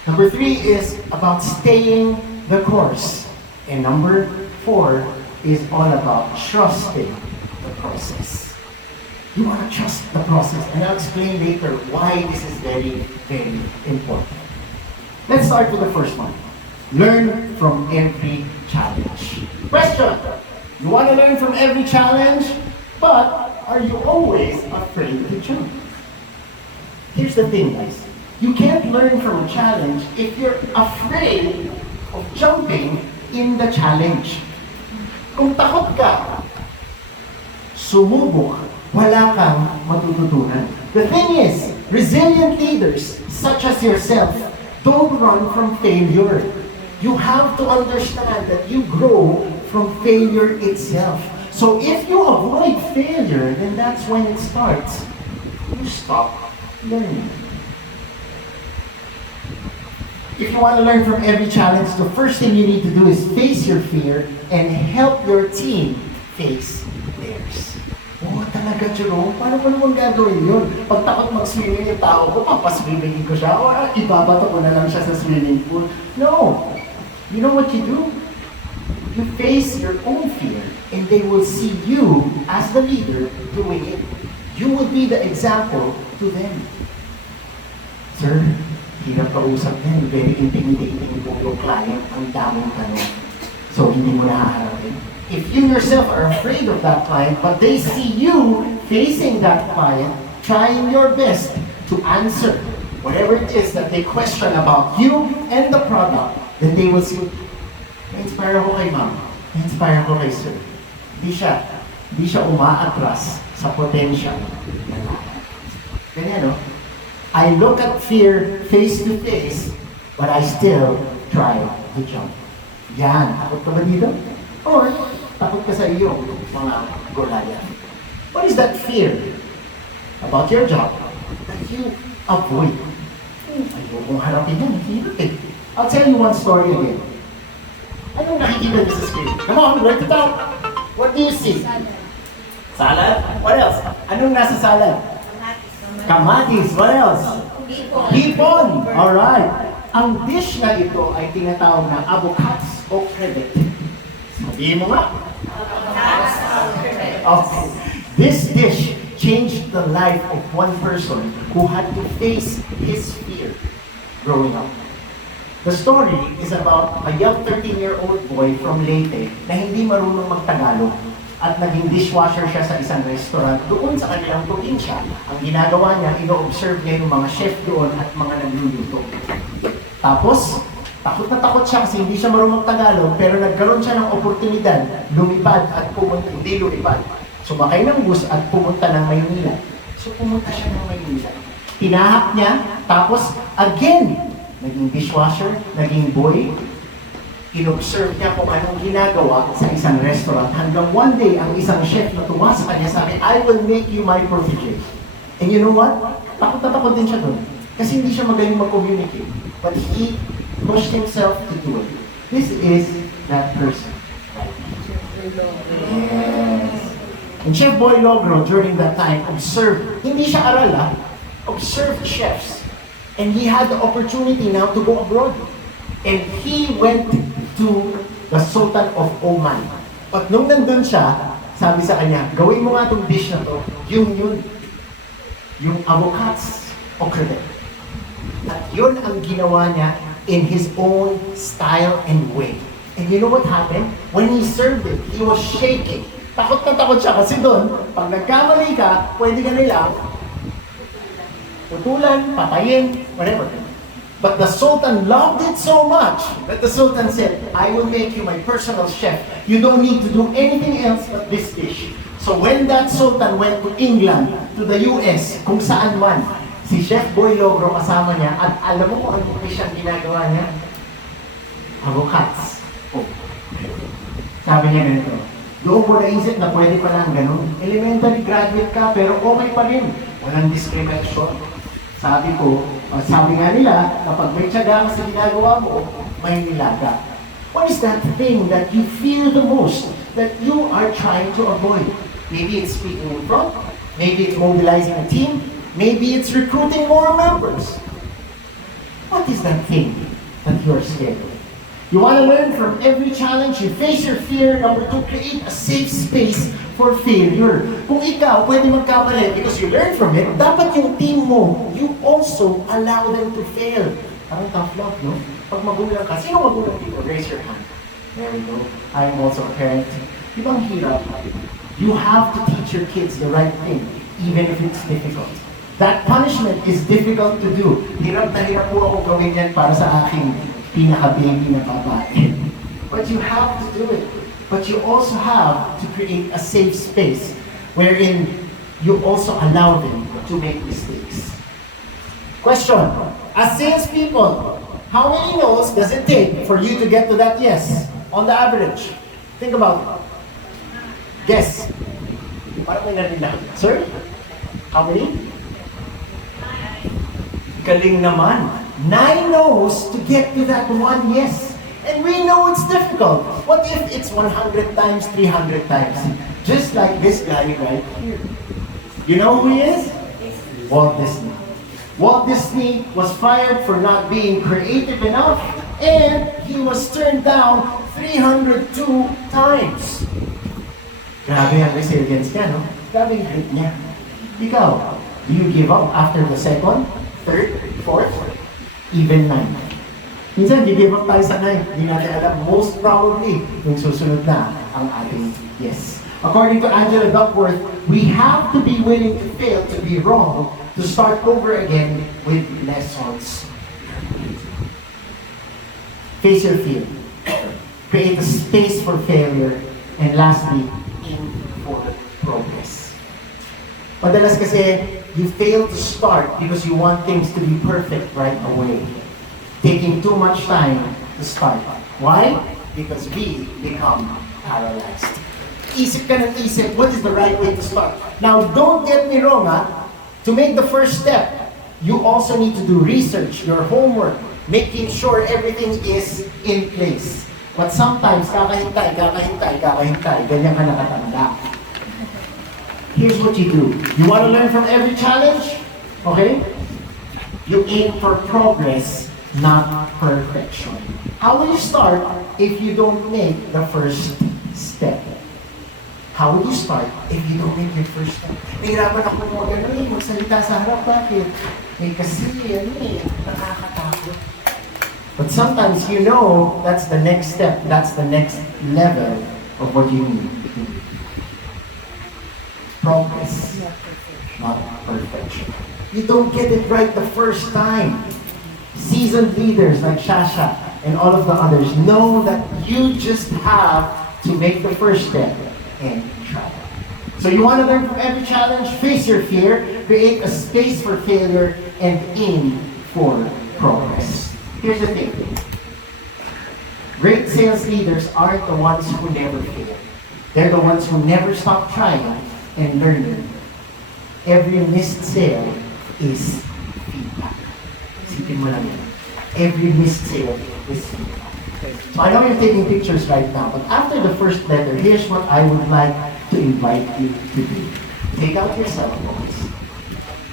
Number 3 is about staying the course. And number 4 is all about trusting the process. You want to trust the process, and I'll explain later why this is very, very important. Let's start with the first one. Learn from every challenge. Question. You want to learn from every challenge, but are you always afraid to jump? Here's the thing, guys. You can't learn from a challenge if you're afraid of jumping in the challenge. Kung takot ka, sumubok, wala kang matututunan. The thing is, resilient leaders, such as yourself, don't run from failure. You have to understand that you grow from failure itself. So if you avoid failure, then that's when it starts. You stop learning. If you want to learn from every challenge, the first thing you need to do is face your fear and help your team face theirs. Oo, talaga, Jerome. Paano mo naman gagawin yun? Pag takot mag-swimming yung tao ko, papaswimmingin ko siya, o ibabato ko na lang siya sa swimming pool. No. You know what you do? You face your own fear, and they will see you as the leader doing it. You will be the example to them. Sir, hirap kausap yan. Very intimidating po yung client. Ang daming tanong. So, hindi mo nahaharapin. If you yourself are afraid of that client, but they see you facing that client, trying your best to answer whatever it is that they question about you and the product, then they will see, na-inspire ako kay ma'am, na-inspire ako kay sir. Di siya umaatras sa potential ng lahat. Ganyan, no? I look at fear face to face, but I still try to jump. Yan, takot ka ba dito? Or, takot ka sa iyong mga Goliath. What is that fear about your job that you avoid? Ayaw mong harapin yan, hirap eh. I'll tell you one story again. Anong nakikita niyo sa screen? Come on, write it down. What do you see? Salad? What else? Anong nasa salad? Kamatis. What else? Hipon. Alright. Ang dish na ito ay tinatawag na avocados o crevet. Sabihin mo nga. Okay. This dish changed the life of one person who had to face his fear growing up. The story is about a young 13-year-old boy from Leyte na hindi marunong magtagalog at naging dishwasher siya sa isang restaurant doon sa kanilang probinsya. Ang ginagawa niya, ino-observe niya yung mga chef doon at mga nagluluto. Tapos, takot na takot siya kasi hindi siya marunong magtagalog pero nagkaroon siya ng oportunidad lumipad at pumunta, hindi lumipad. Sumakay ng bus at pumunta ng Maynila. So pumunta siya ng Maynila. Tinahak niya, tapos again, naging dishwasher, naging boy, inobserve niya kung anong ginagawa sa isang restaurant hanggang one day, ang isang chef na tuwa sa kanya sabi, I will make you my protege. And you know what? Takot na takot din siya doon. Kasi hindi siya magaling mag-communicate. But he pushed himself to do it. This is that person. Yes. And Chef Boy Logro, during that time, observed, hindi siya aral observed chefs. And he had the opportunity now to go abroad. And he went to the Sultan of Oman. At nung nandun siya, sabi sa kanya, gawin mo nga itong dish na to, yung avocados o crevet. At yun ang ginawa niya in his own style and way. And you know what happened? When he served it, he was shaking. Takot na takot siya kasi doon, pag nagkamali ka, pwede ka nilang putulan, patayin, whatever. But the Sultan loved it so much that the Sultan said, I will make you my personal chef. You don't need to do anything else but this dish. So when that Sultan went to England, to the US, kung saan man, si Chef Boy Logro kasama niya, at alam mo kung anong dish ang ginagawa niya? Avocados. Oh. Sabi niya ganito, doon ko naisip na pwede pa lang ganun. Elementary graduate ka, pero okay pa rin. Walang discrimination. Sabi ko, sabi nga nila, kapag may tiyaga ka sa ginagawa mo, may nilaga. What is that thing that you fear the most, that you are trying to avoid? Maybe it's speaking in front, maybe it's mobilizing a team, maybe it's recruiting more members. What is that thing that you are scared of? You want to learn from every challenge, you face your fear. Number 2, create a safe space for failure. Kung ikaw pwede magkamali because you learn from it, dapat yung team mo, you also allow them to fail. Parang tough love, no? Pag magulang ka, sino magulang dito? Raise your hand. There we go. I'm also a parent. Di ba ang hirap? You have to teach your kids the right thing, even if it's difficult. That punishment is difficult to do. Hirap na hirap po ako gawin yan para sa aking pinaka-baby na babae. But you have to do it. But you also have to create a safe space wherein you also allow them to make mistakes. Question. As salespeople, how many no's does it take for you to get to that yes? On the average. Think about it. Guess. Parang may narinig na. Sir? How many? Galing naman. 9 no's to get to that one yes. And we know it's difficult. What if it's 100 times, 300 times? Just like this guy right here. You know who he is? Walt Disney. Walt Disney was fired for not being creative enough, and he was turned down 302 times. Grabe ang resilience niya, no? Grabe yung grit niya. Ikaw, do you give up after the second, third, fourth, even 9? Minsan, give up tayo sa 9. Hindi natin alam, most probably, yung susunod na ang ating yes. According to Angela Duckworth, we have to be willing to fail, to be wrong, to start over again with lessons. Face your fear. Create a space for failure. And lastly, Madalas kasi, you fail to start because you want things to be perfect right away. Taking too much time to start. Why? Because we become paralyzed. Isip ka ng isip, what is the right way to start? Now, don't get me wrong, ha? To make the first step, you also need to do research, your homework, making sure everything is in place. But sometimes, kakahintay, ganyan ka nakatanda. Here's what you do. You want to learn from every challenge? Okay? You aim for progress, not perfection. How will you start if you don't make the first step? How will you start if you don't make your first step? Nahirapan ako magsalita sa harap. Bakit? Kasi, nakakatakot. But sometimes you know that's the next step, that's the next level of what you need to do. Progress, not perfection. You don't get it right the first time. Seasoned leaders like Shasha and all of the others know that you just have to make the first step and try. So you want to learn from every challenge, face your fear, create a space for failure, and aim for progress. Here's the thing. Great sales leaders aren't the ones who never fail. They're the ones who never stop trying and learning. Every missed sale is feedback. Isipin mo lang yan. Every missed sale is feedback. So I know you're taking pictures right now, but after the first letter, here's what I would like to invite you to do. Take out your cell phones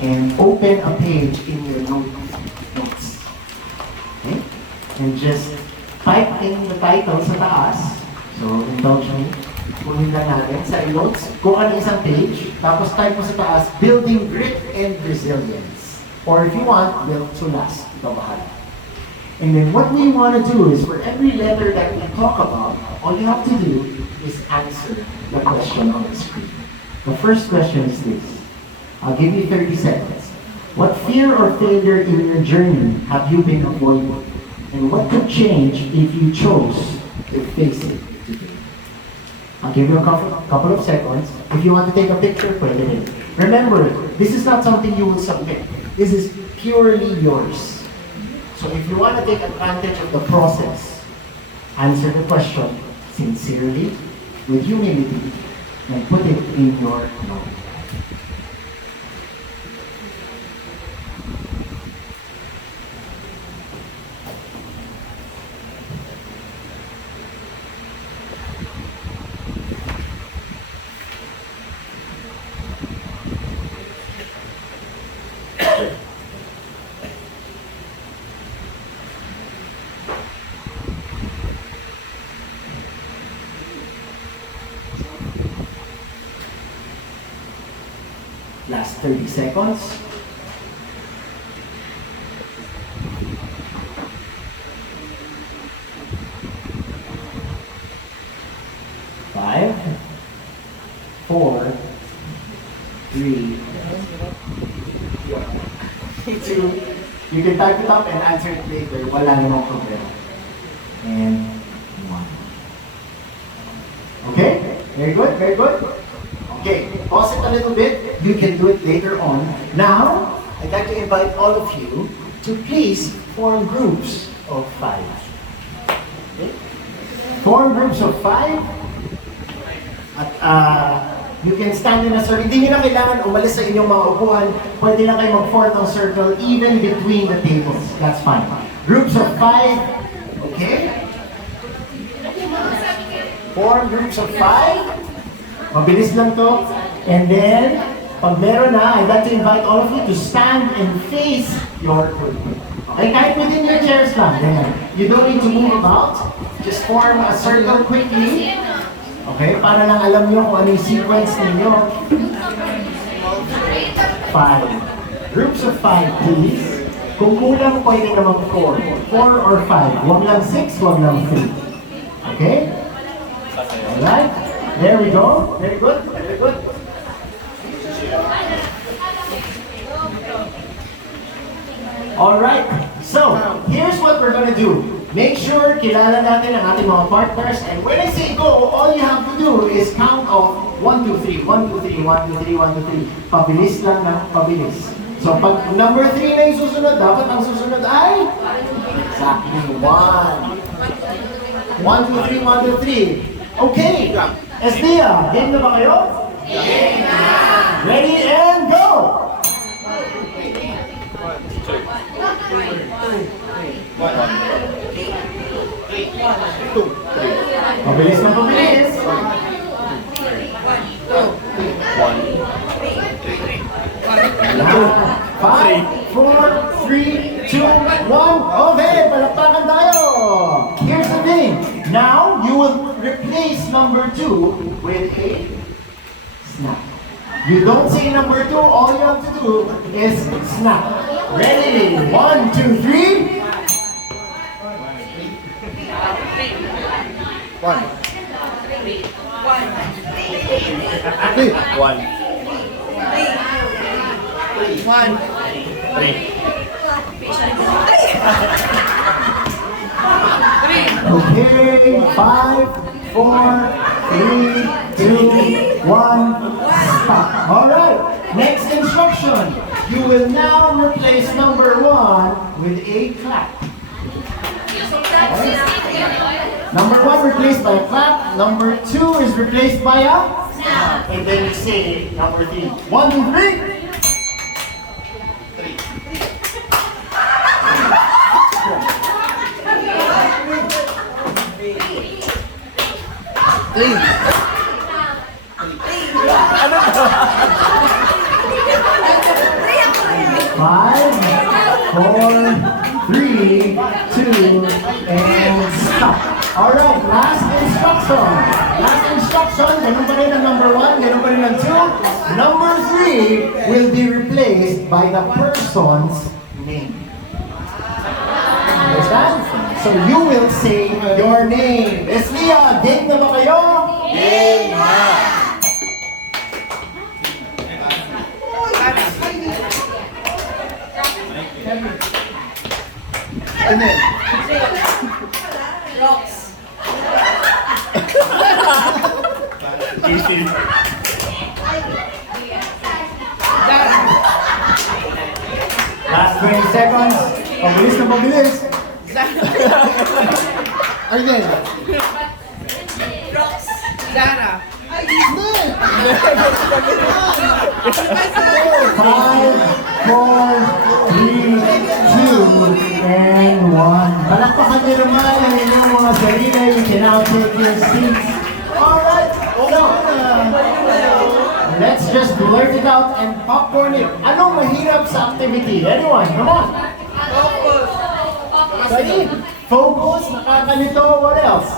and open a page in your notes. Okay? And just type in the title sa taas. So indulge me. Kunin lang natin sa notes. Kung ano isang page, tapos type mo sa taas, building grit and resilience. Or if you want, build to last. Ikaw bahala. And then what we want to do is, for every letter that we talk about, all you have to do is answer the question on the screen. The first question is this. I'll give you 30 seconds. What fear or failure in your journey have you been avoiding? And what could change if you chose to face it today? I'll give you a couple of seconds. If you want to take a picture, put it in. Remember, this is not something you will submit. This is purely yours. So if you want to take advantage of the process, answer the question sincerely, with humility, and put it in your note. Last 30 seconds. Five, 4, 3, 2. You can type it up and answer it later. Wala namang problema. And 1. Okay? Very good, very good. Okay, pause it a little bit. You can do it later on. Now, I'd like to invite all of you to please form groups of 5. Okay? Form groups of 5. At you can stand in a circle. Hindi nyo na kailangan umalis sa inyong mga upuan. Pwede na kayo mag-form ng circle even between the tables. That's fine. Groups of 5. Okay? Form groups of 5. Mabilis lang to. And then, pag meron na, I'd like to invite all of you to stand and face your group. Okay, kahit within your chairs lang. Ganyan. You don't need to move about. Just form a circle quickly. Okay, para lang alam nyo kung ano yung sequence ninyo. 5. Groups of 5, please. Kung kulang, pwede naman 4. 4 or 5. Huwag lang 6, huwag lang 3. Okay? Alright? There we go. Very good. Very good. All right. So here's what we're gonna do. make sure kilala natin ang ating mga partners. And when I say go, all you have to do is count off 1, 2, 3, 1, 2, 3, 1, 2, 3, 1, 2, 3. Pabilis lang ng pabilis. So pag number 3 na yung susunod, dapat ang susunod ay exactly 1. 1, 2, 3, 1, 2, 3. Okay. Estia, game na ba kayo? Game na! Ready and go! Pabilis na pabilis. 5, 4, 3, 2, 1. Okay, palakpakan tayo. Here's the thing. Now, you will replace number 2 with a snap. You don't say number 2, all you have to do is snap. Ready? 1, 2, 3. 3. Okay, 5, 4, 3, 2, 1, stop. Alright, next instruction. You will now replace number 1 with a clap. Number 1 replaced by a clap. Number 2 is replaced by a snap. And then you say number 3. 1, 2, 3. Five, 4, 3, 2, and stop. Alright, last instruction. Last instruction, ganun pa rin ang number 1, ganun pa rin ang 2. Number 3 will be replaced by the person's name. Understand? So you will say your name. Eslia, game na ba kayo? Game na! And then, last 20 seconds. Pabilis na pabilis. Arden. Zara. 5, 4, 3, 2, and 1. Palakpakan niyo naman ang inyong mga sarili. You can now take your seats. Alright, so, let's just blurt it out and popcorn it. Anong mahirap sa activity? Anyone, come on. Sorry, focus, nakakalito, what else?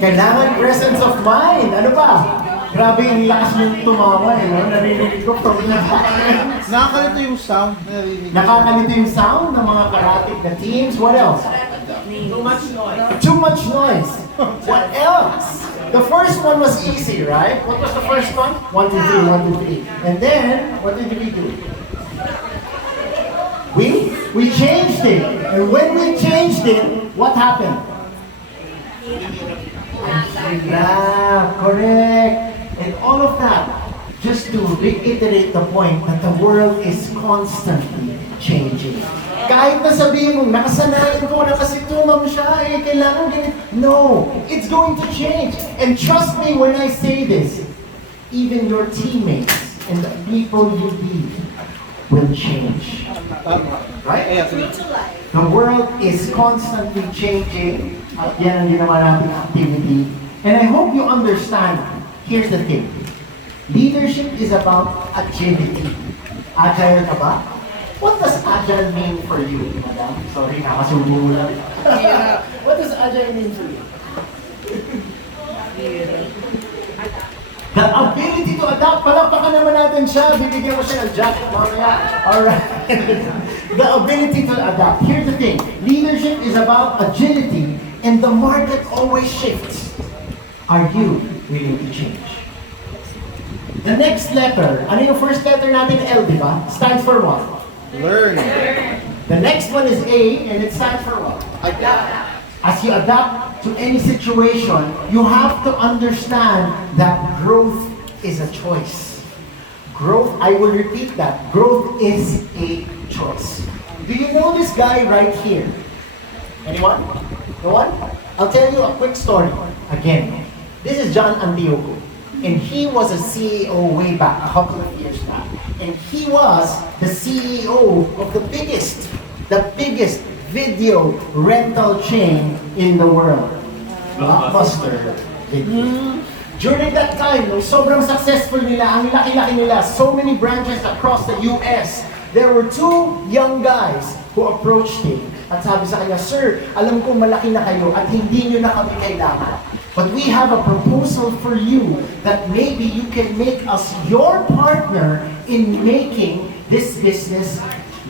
Kailangan presence of mind. Ano pa? Grabe yung lakas niyong tumawa eh. No? Narinig ko from the Nakakalito yung sound. Nakakalito yung sound ng mga karatic na teams. What else? Too much noise. Too much noise. What else? The first one was easy, right? What was the first one? 1, 2, 3, 1, 2, 3. And then, what did we do? We changed it. And when we changed it, what happened? Yeah, correct. And all of that, just to reiterate the point that the world is constantly changing. Kahit na sabihin mo, nakasanayan ko, nakasitumam siya, eh, kailangan ganit. No, it's going to change. And trust me when I say this, even your teammates and the people you lead will change. Right? The world is constantly changing. At yan ang ginawa nating activity. And I hope you understand, here's the thing. Leadership is about agility. Agile ka ba? What does agile mean for you, madam? Sorry, nakasubo lang. What does agile mean for you? The ability to adapt. Palakpakan naman natin siya. Bibigyan ko siya ng jacket mamaya. Alright. The ability to adapt. Here's the thing. Leadership is about agility and the market always shifts. Are you willing to change? The next letter, ano yung first letter natin, L, di ba? Stands for what? Learn. The next one is A, and it stands for what? As you adapt to any situation, you have to understand that growth is a choice. Growth, I will repeat that, growth is a choice. Do you know this guy right here? Anyone? No one? I'll tell you a quick story. Again, this is John Antioco. And he was a CEO way back, a couple of years back. And he was the CEO of the biggest video rental chain in the world. Blockbuster Video. During that time, nung sobrang successful nila, ang laki-laki nila, so many branches across the US, there were two young guys who approached him at sabi sa kanya, "Sir, alam kong malaki na kayo at hindi nyo na kami kailangan. But we have a proposal for you that maybe you can make us your partner in making this business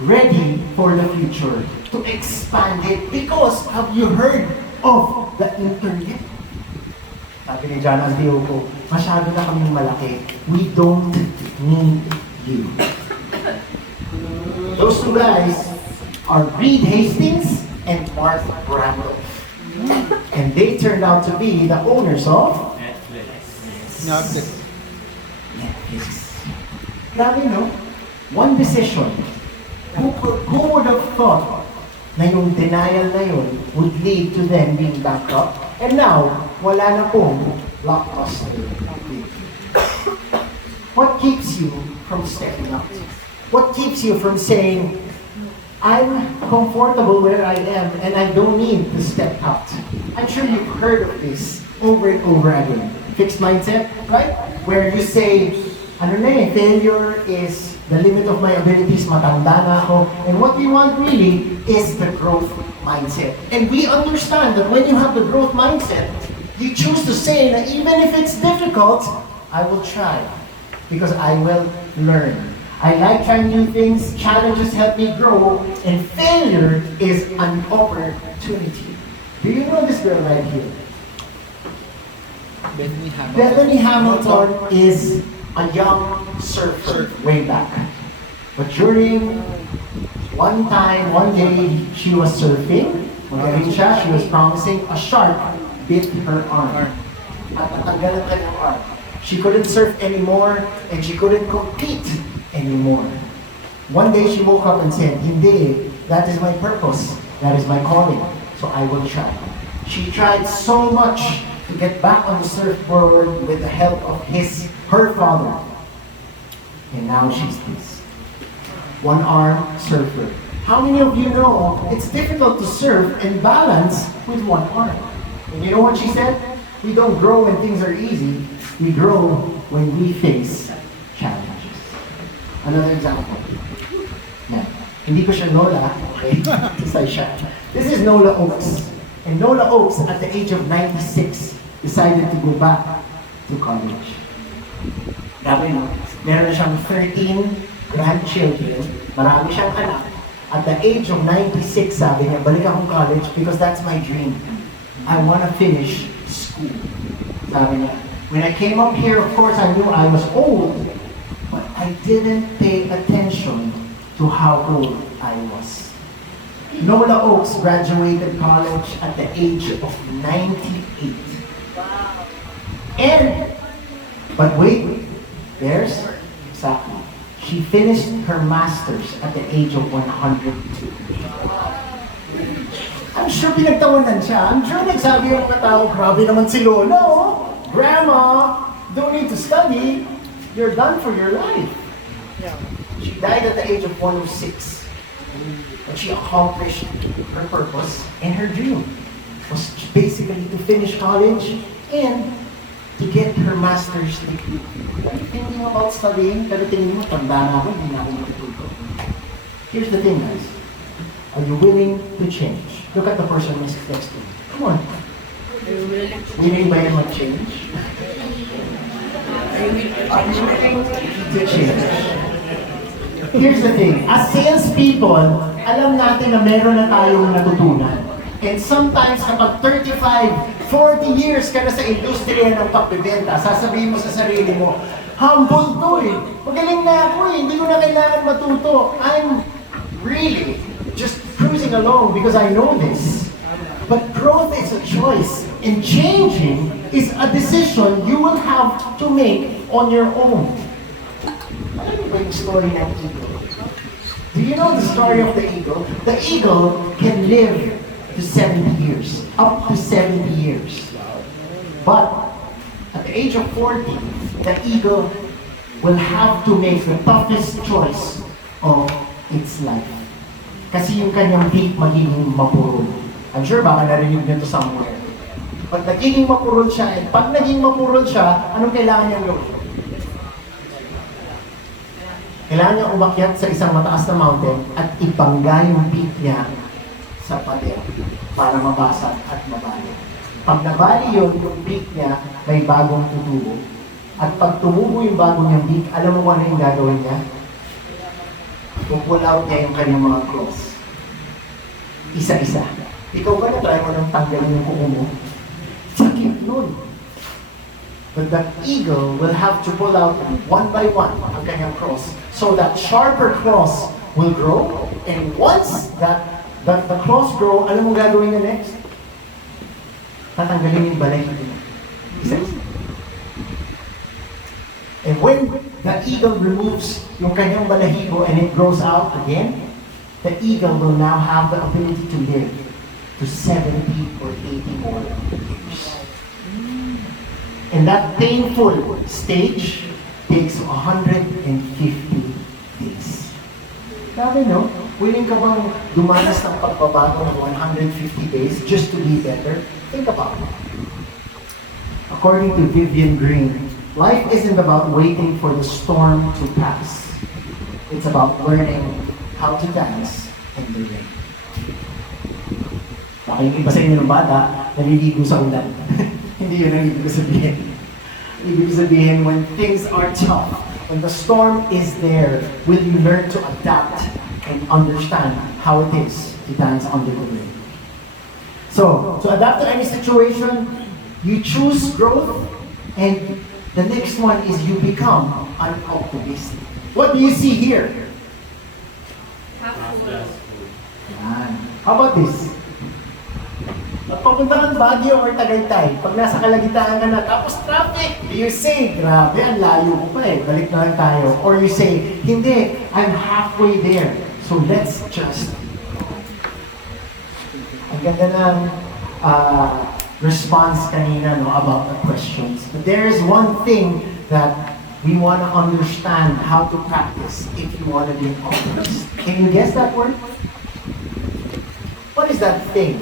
ready for the future, to expand it because have you heard of the internet?" Sabi ni John Antioco, masyado na kaming malaki. We don't need you. Those two guys are Reed Hastings and Mark Randolph. And they turned out to be the owners of Netflix. Netflix. Grabe, no? One decision. Who would have thought na yung denial na yun would lead to them being bankrupt? And now, wala na pong Blockbuster Video. What keeps you from stepping up? What keeps you from saying, I'm comfortable where I am and I don't need to step out? I'm sure you've heard of this over and over again. Fixed mindset, right? Where you say, ano na eh, failure is the limit of my abilities, matanda na ako. And what we want really is the growth mindset. And we understand that when you have the growth mindset, you choose to say that even if it's difficult, I will try because I will learn. I like trying new things, challenges help me grow, and failure is an opportunity. Do you know this girl right here? Bethany Hamilton is a young surfer way back. But during one day, she was surfing, magaling siya, she was promising, a shark bit her arm. At natanggal ang kanyang arm. She couldn't surf anymore, and she couldn't compete anymore. One day she woke up and said, hindi, that is my purpose, that is my calling, so I will try. She tried so much to get back on the surfboard with the help of her father. And now she's this one-arm surfer. How many of you know it's difficult to surf and balance with one arm? And you know what she said? We don't grow when things are easy, we grow when we face challenges. Another example. Yan. Hindi ko siya Nola, okay? Isa siya. This is Nola Oaks. And Nola Oaks, at the age of 96, decided to go back to college. Grabe, no? Meron siyang 13 grandchildren, marami siyang anak. At the age of 96, sabi niya, balik akong college because that's my dream. I want to finish school. Sabi niya, when I came up here, of course, I knew I was old, but I didn't pay attention to how old I was. Nola Oaks graduated college at the age of 98. Wow. But wait, there's exactly. She finished her master's at the age of 102. I'm sure pinagtawanan siya. I'm sure nagsabi yung mga tao, grabe naman si Lola, oh. Grandma, don't need to study. You're done for your life. Yeah. She died at the age of 106. But she accomplished her purpose and her dream was basically to finish college and to get her master's degree. Thinking about studying, pero tingin mo, tanda na ako, hindi na ako matututo. Here's the thing, guys. Are you willing to change? Look at the person next to you. Come on. Willing ba yan mag-change? To change. Here's the thing, as salespeople, alam natin na meron na tayong natutunan. And sometimes kapag 35, 40 years ka na sa industriya ng pagbebenta, sasabihin mo sa sarili mo, humble to eh. Magaling na ako eh, hindi ko na kailangan matuto. I'm really just cruising along because I know this. But growth is a choice, and changing is a decision you will have to make on your own. Alam niyo ba yung story ng eagle? Do you know the story of the eagle? The eagle can live to 70 years, up to 70 years. But at the age of 40, the eagle will have to make the toughest choice of its life. Kasi yung kanyang beak magiging mapurol. I'm sure baka narinig nyo to somewhere. Pag nagiging mapurol siya, and pag naging mapurol siya, anong kailangan niyang gawin? Kailangan niya umakyat sa isang mataas na mountain at ibangga yung beak niya sa pader para mabasag at mabali. Pag nabali yun, yung beak niya may bagong tutubo. At pag tumubo yung bago niyang beak, alam mo kung ano yung gagawin niya? Pupull out niya yung kanyang mga claws. Isa-isa. Ikaw ba na-try mo nang tanggalin yung kuko mo? Sakit nun. But the eagle will have to pull out one by one ang kanyang claws so that sharper claws will grow, and once that the claws grow, alam mo gagawin niya next? Tatanggalin yung balahibo niya. Isa-isa. And when the eagle removes yung kanyang balahibo and it grows out again, the eagle will now have the ability to live to 70 or 80 more years. And that painful stage takes 150 days. Sabi no, willing ka bang dumanas ng pagbabago ng 150 days just to be better? Think about it. According to Vivian Green, life isn't about waiting for the storm to pass. It's about learning how to dance in the rain. Baka yung iba sa inyo ng bata, naliligo sa ulan. Hindi yun ang ibig sabihin. Ibig sabihin, when things are tough, when the storm is there, will you learn to adapt and understand how it is to dance under the rain? So, to adapt to any situation, you choose growth, and the next one is you become an optimist. What do you see here? Yan. How about this? Pag papunta ng Baguio or Tagaytay, pag nasa kalagitnaan ka na, tapos traffic, you say, grabe, ang layo ko pa eh, balik na lang tayo. Or you say, hindi, I'm halfway there, so let's just. Ang ganda ng response kanina no, about the questions. But there is one thing that we want to understand how to practice if you want to be an optimist. Can you guess that word? What is that thing?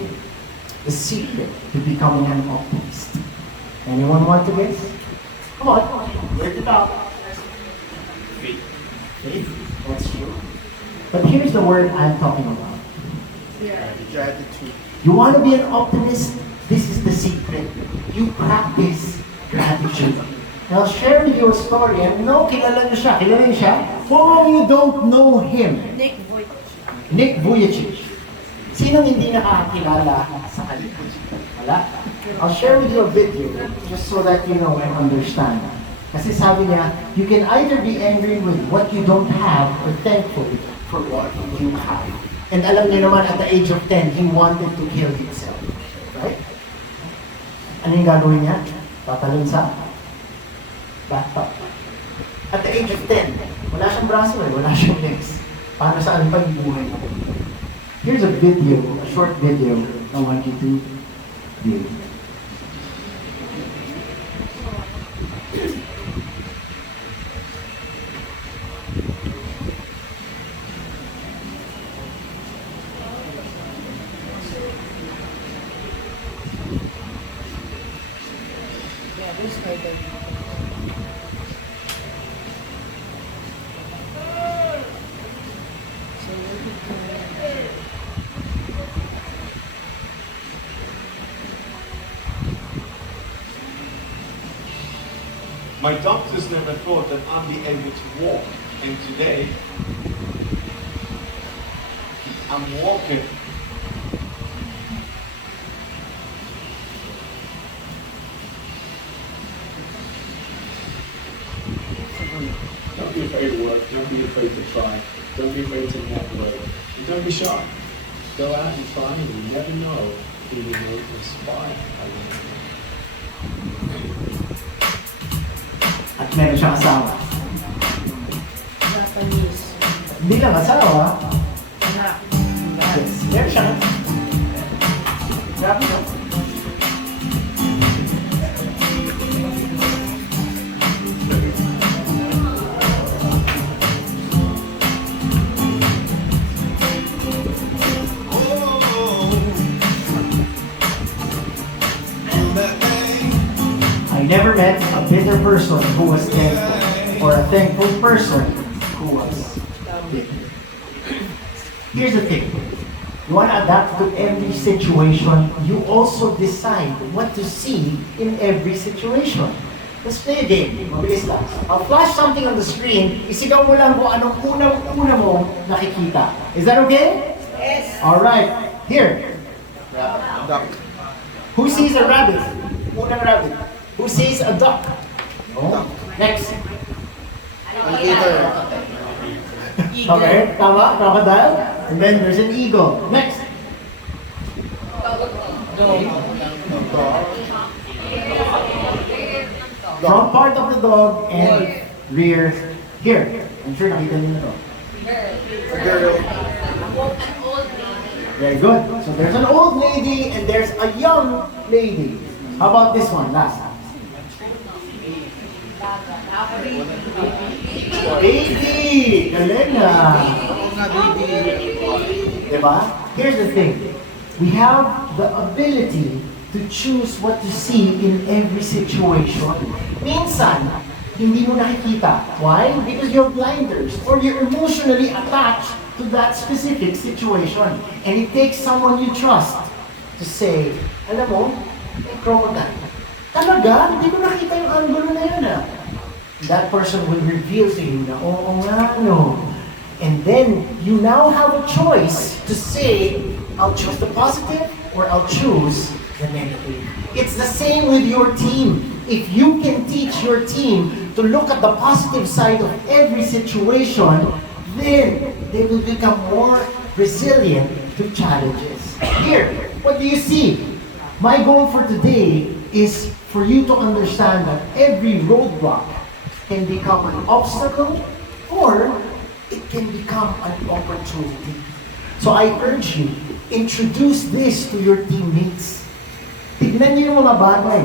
The secret to becoming an optimist. Anyone want to guess? Come on, work it out. Faith. Faith, that's true. But here's the word I'm talking about. Gratitude. You want to be an optimist? This is the secret. You practice gratitude. And I'll share with you a story. And no, kilala niyo siya. Kilala niyo siya? For you don't know him. Nick Vujicic. Sinong hindi nakakilala sa kanya? Wala. I'll share with you a video just so that you know and understand. Kasi sabi niya, you can either be angry with what you don't have or thankful for what you have. And alam niyo naman, at the age of 10, he wanted to kill himself. Right? Ano yung gagawin niya? Tatalon sa bathtub. At the age of 10, wala siyang braso eh, wala siyang legs. Paano saan pa yung buhay? Here's a video, a short video I want you to view. Yeah, this right there. So what we do? My doctors never thought that I'd be able to walk, and today I'm walking. Don't be afraid to work, don't be afraid to try, don't be afraid to walk away, and don't be shy. Go out and try, and you never know Illinois inspired. At meron siyang asawa. Japanese. Hindi lang asawa. Anak. Yes, meron siya. Grabe no? I never met a bitter person who was thankful, or a thankful person who was bitter. Here's the thing. You want to adapt to every situation, you also decide what to see in every situation. Let's play a game. Mabilis lang. I'll flash something on the screen. Isigaw mo lang kung anong unang-una mo nakikita. Is that okay? Yes. Alright. Here. Duck. Who sees a rabbit? Unang rabbit. Who sees a duck? Oh. Next. Alligator. Okay, tama, crocodile. And then there's an eagle. Next. Front part of the dog and rear here. I'm sure nakita niyo na to. A girl. Very good. So there's an old lady and there's a young lady. How about this one, last? Baby! Galing na! Oo nga, baby. Diba? Here's the thing. We have the ability to choose what to see in every situation. Minsan, hindi mo nakikita. Why? Because you're blinders or you're emotionally attached to that specific situation. And it takes someone you trust to say, alam mo, may crocodile. Talaga? Hindi ko nakita yung angulo na yun ah. That person will reveal to you na, oo nga, no. And then, you now have a choice to say, I'll choose the positive or I'll choose the negative. It's the same with your team. If you can teach your team to look at the positive side of every situation, then they will become more resilient to challenges. Here, what do you see? My goal for today is for you to understand that every roadblock can become an obstacle or it can become an opportunity. So I urge you, introduce this to your teammates. Tignan niyo yung mga bagay.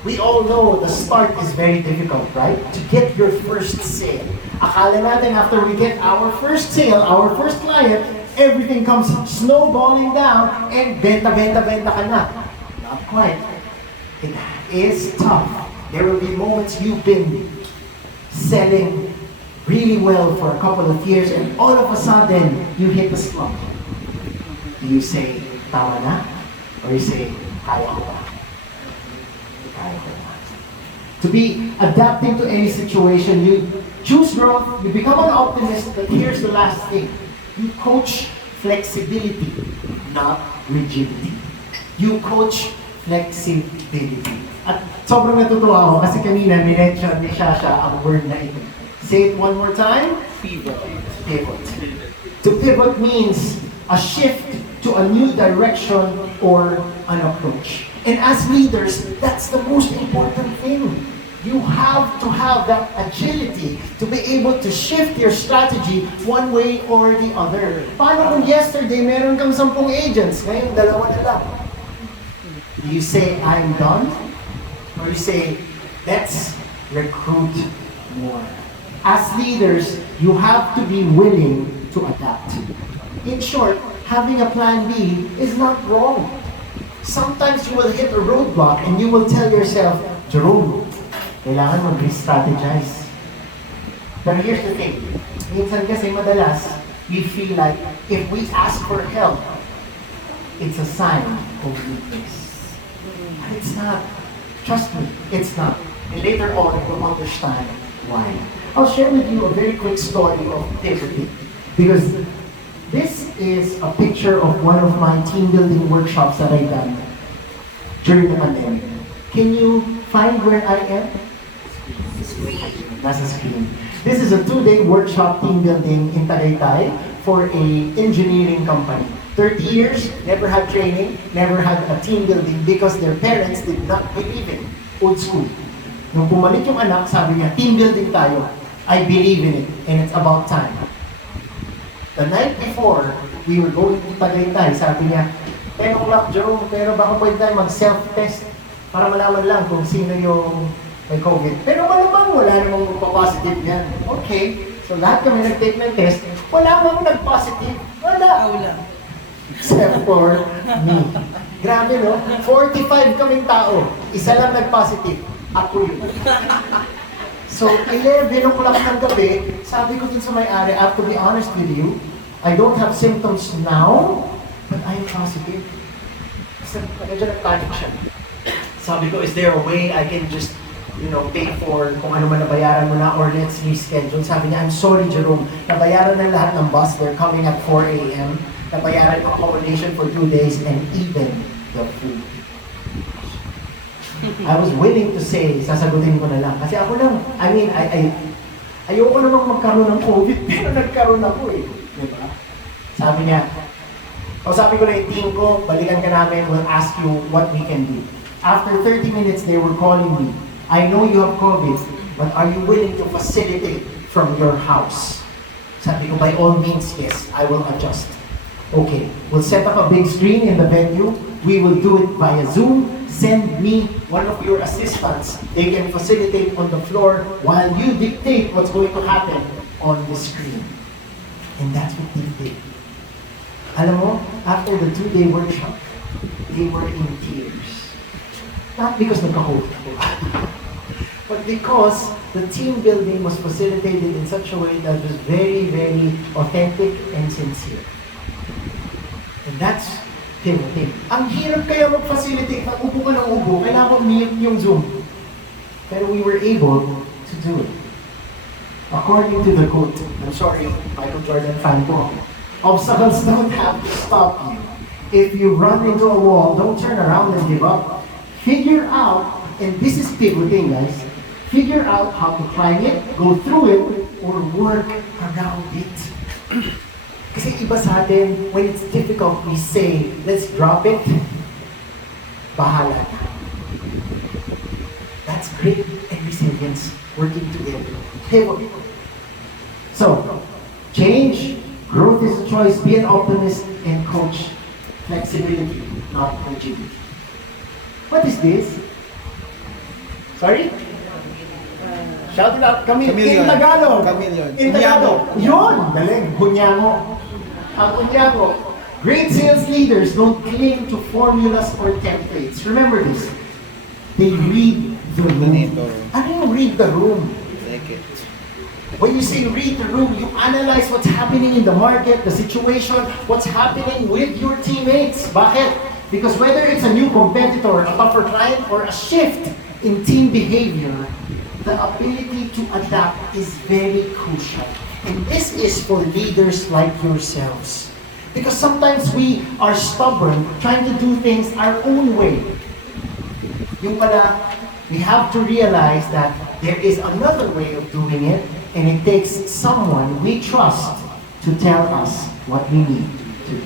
We all know the start is very difficult, right? To get your first sale. Akala natin after we get our first sale, our first client, everything comes snowballing down and benta ka na. Not quite. It is tough. There will be moments you've been selling really well for a couple of years and all of a sudden you hit the slump. Do you say, tama na? Or you say, kaya ko pa? Kaya ko pa. To be adapting to any situation, you choose growth, you become an optimist, but here's the last thing. You coach flexibility, not rigidity. You coach flexibility. At sobrang natutuwa ako kasi kanina ni-mention ni Shasha ang word na ito. Say it one more time. Pivot. Pivot. To pivot means a shift to a new direction or an approach. And as leaders, that's the most important thing. You have to have that agility to be able to shift your strategy one way or the other. Paano kung yesterday meron kang 10 agents, ngayon 2 na lang? Do you say, I'm done? Or you say, let's recruit more? As leaders, you have to be willing to adapt. In short, having a plan B is not wrong. Sometimes you will hit a roadblock and you will tell yourself, Jerome, kailangan mag-re-strategize. But here's the thing. Minsan kasi madalas, we feel like if we ask for help, it's a sign of weakness. But it's not. Trust me, it's not. And later on, you'll understand why. I'll share with you a very quick story of pivoting. Because this is a picture of one of my team building workshops that I've done during the pandemic. Can you find where I am? Nasa screen. This is a 2-day workshop team building in Tagaytay for a engineering company. To 30 years, never had training, never had a team building because their parents did not believe in it. Old school. Nung bumalik yung anak, sabi niya, team building tayo. I believe in it, and it's about time. The night before, we were going to Tagaytay, sabi niya, pero Jerome, pero baka pwede tayo mag-self-test para malaman lang kung sino yung may COVID. Pero malamang wala namang magpa-positive yan. Okay, so lahat kami nag-take ng test, wala namang nag-positive. Wala. Except for me. Grabe no? 45 kaming tao, isa lang nag-positive. Ako yun. So, 11 o'clock ng gabi, sabi ko dun sa may-ari, I have to be honest with you, I don't have symptoms now, but I'm positive. Kasi medyo nag-panic siya. Sabi ko, is there a way I can just, pay for kung ano man nabayaran mo na or let's reschedule? Sabi niya, I'm sorry Jerome, nabayaran na lahat ng bus, they're coming at 4 a.m. Nabayaran yung accommodation for 2 days and even the food. I was willing to say, sasagutin ko na lang. Kasi ako lang, ayoko namang magkaroon ng COVID, pero nagkaroon ako eh. Diba? Sabi niya, sabi ko na yung team ko, balikan ka namin, we'll ask you what we can do. After 30 minutes, they were calling me. I know you have COVID, but are you willing to facilitate from your house? Sabi ko, by all means, yes, I will adjust. Okay, we'll set up a big screen in the venue. We will do it via Zoom. Send me one of your assistants. They can facilitate on the floor while you dictate what's going to happen on the screen. And that's what they did. Alam mo, after the 2-day workshop, they were in tears. Not because nagka-COVID ako, but because the team building was facilitated in such a way that was very, very authentic and sincere. And that's pivoting. Ang hirap kaya mag-facilitate, upo ka ng upo, kailangan mute yung Zoom. Pero we were able to do it. According to the quote, I'm sorry, Michael Jordan fan po. Obstacles don't have to stop you. If you run into a wall, don't turn around and give up. Figure out, and this is pivoting guys, figure out how to climb it, go through it, or work around it. Kasi iba sa atin, when it's difficult, we say, let's drop it, bahala na. That's great and resilience working together. Pivot. So, change, growth is a choice, be an optimist, and coach flexibility, not rigidity. What is this? Sorry? Shout it out, Camille. In Tagalog. Chameleon. In Tagalog. Yun! Daling, hunyango. Ang hunyango. Great sales leaders don't cling to formulas or templates. Remember this. They read the room. Ano yung read the room? Like it. When you say read the room, you analyze what's happening in the market, the situation, what's happening with your teammates. Bakit? Because whether it's a new competitor, a tougher client, or a shift in team behavior, the ability to adapt is very crucial. And this is for leaders like yourselves. Because sometimes we are stubborn, trying to do things our own way. Yung pala, we have to realize that there is another way of doing it, and it takes someone we trust to tell us what we need to do.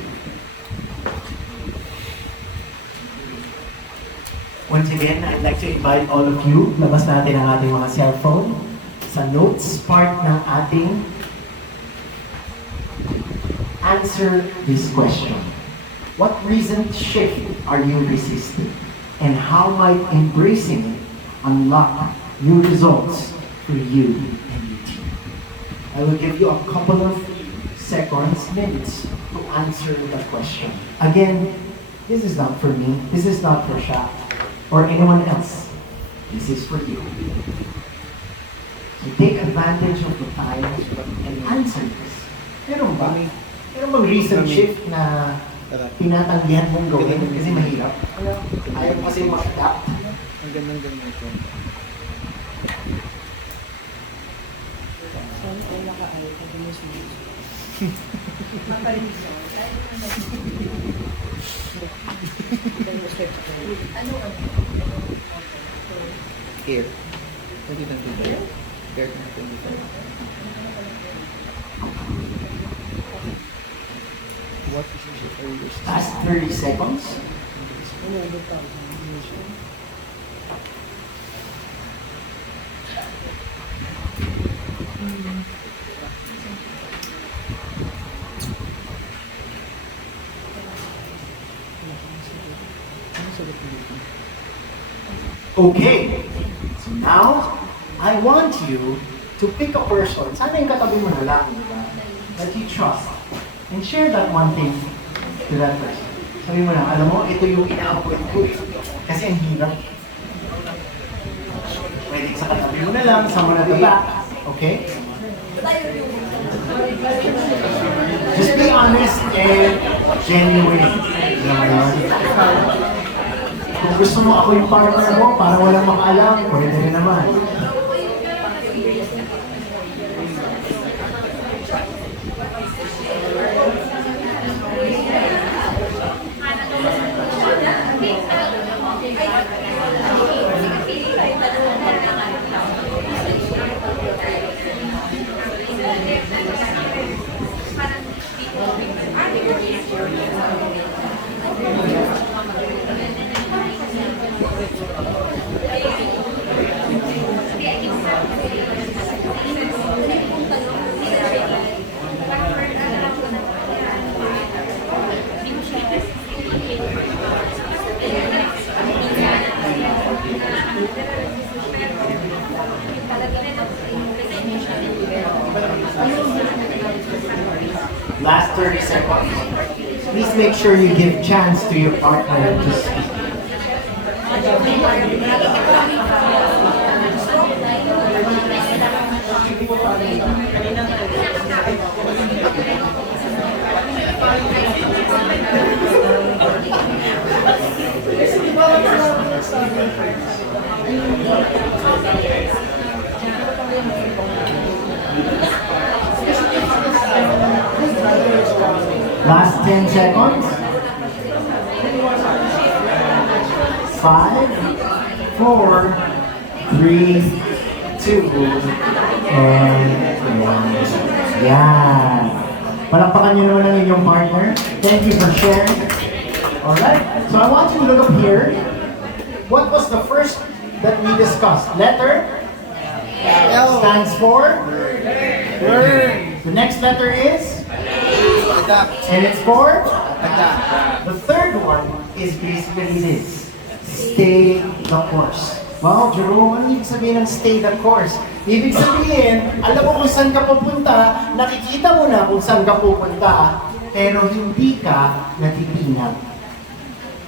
Once again, I'd like to invite all of you, labas natin ang ating mga cellphone sa notes part ng ating answer this question. What recent shift are you resisting? And how might embracing it unlock new results for you and your team? I will give you a couple of seconds, minutes to answer the question. Again, this is not for me, this is not for Shaq or anyone else. This is for you. So take advantage of the time and answer this. Meron ba? Meron bang recent shift na tinatanggihan mong gawin kasi mahirap? Ayaw kasi mag-adapt? Ang gandang-ganda ito. Saan ay naka-ay? Pag mismo. Air. 2025. Air 2025. what is the earliest? Last 30 seconds. 100,000. Okay. So now, I want you to pick a person. Sana yung katabi mo na lang, di ba? That you trust. And share that one thing to that person. Sabi mo lang, alam mo, ito yung ina-avoid ko eh. Kasi ang hirap. Pwede sa katabi mo na lang, someone at the back. Okay? Just be honest and genuine. Alam mo yun? Kung gusto mo ako yung partner mo, para walang makaalam, pwede rin naman. Last 30 seconds. Please make sure you give chance to your partner to speak. Last 10 seconds. 5, 4, 3, 2, and 1. Yan. Palakpakan nyo naman ang inyong partner. Thank you for sharing. Alright, so I want you to look up here. What was the first that we discussed? Letter? L stands for? Learn. The next letter is? Adapt. And it's for? Adapt. The third one is basically this. Stay the course. Wow, Jerome, ano ibig sabihin ng stay the course? Ibig sabihin, alam mo kung saan ka pupunta, nakikita mo na kung saan ka pupunta, pero hindi ka natitinag.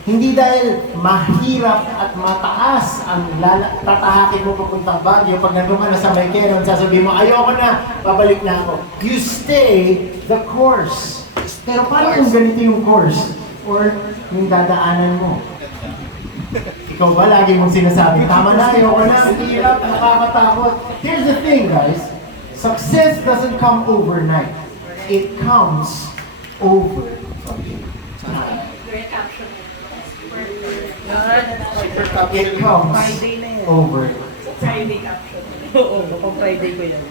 Hindi dahil mahirap at mataas ang tatahakin mo papuntang Baguio, pag nandun ka na sa Mayqueron, sasabihin mo, ayoko na, babalik na ako. You stay the course. Pero paano kung ganito yung course? Or yung dadaanan mo? Ikaw ba lagi mong sinasabi, tama na, ayoko na, ang hirap, nakakatakot. Here's the thing, guys. Success doesn't come overnight. It comes over time. It comes over. Friday caption. Oo, kapag Friday ko yan.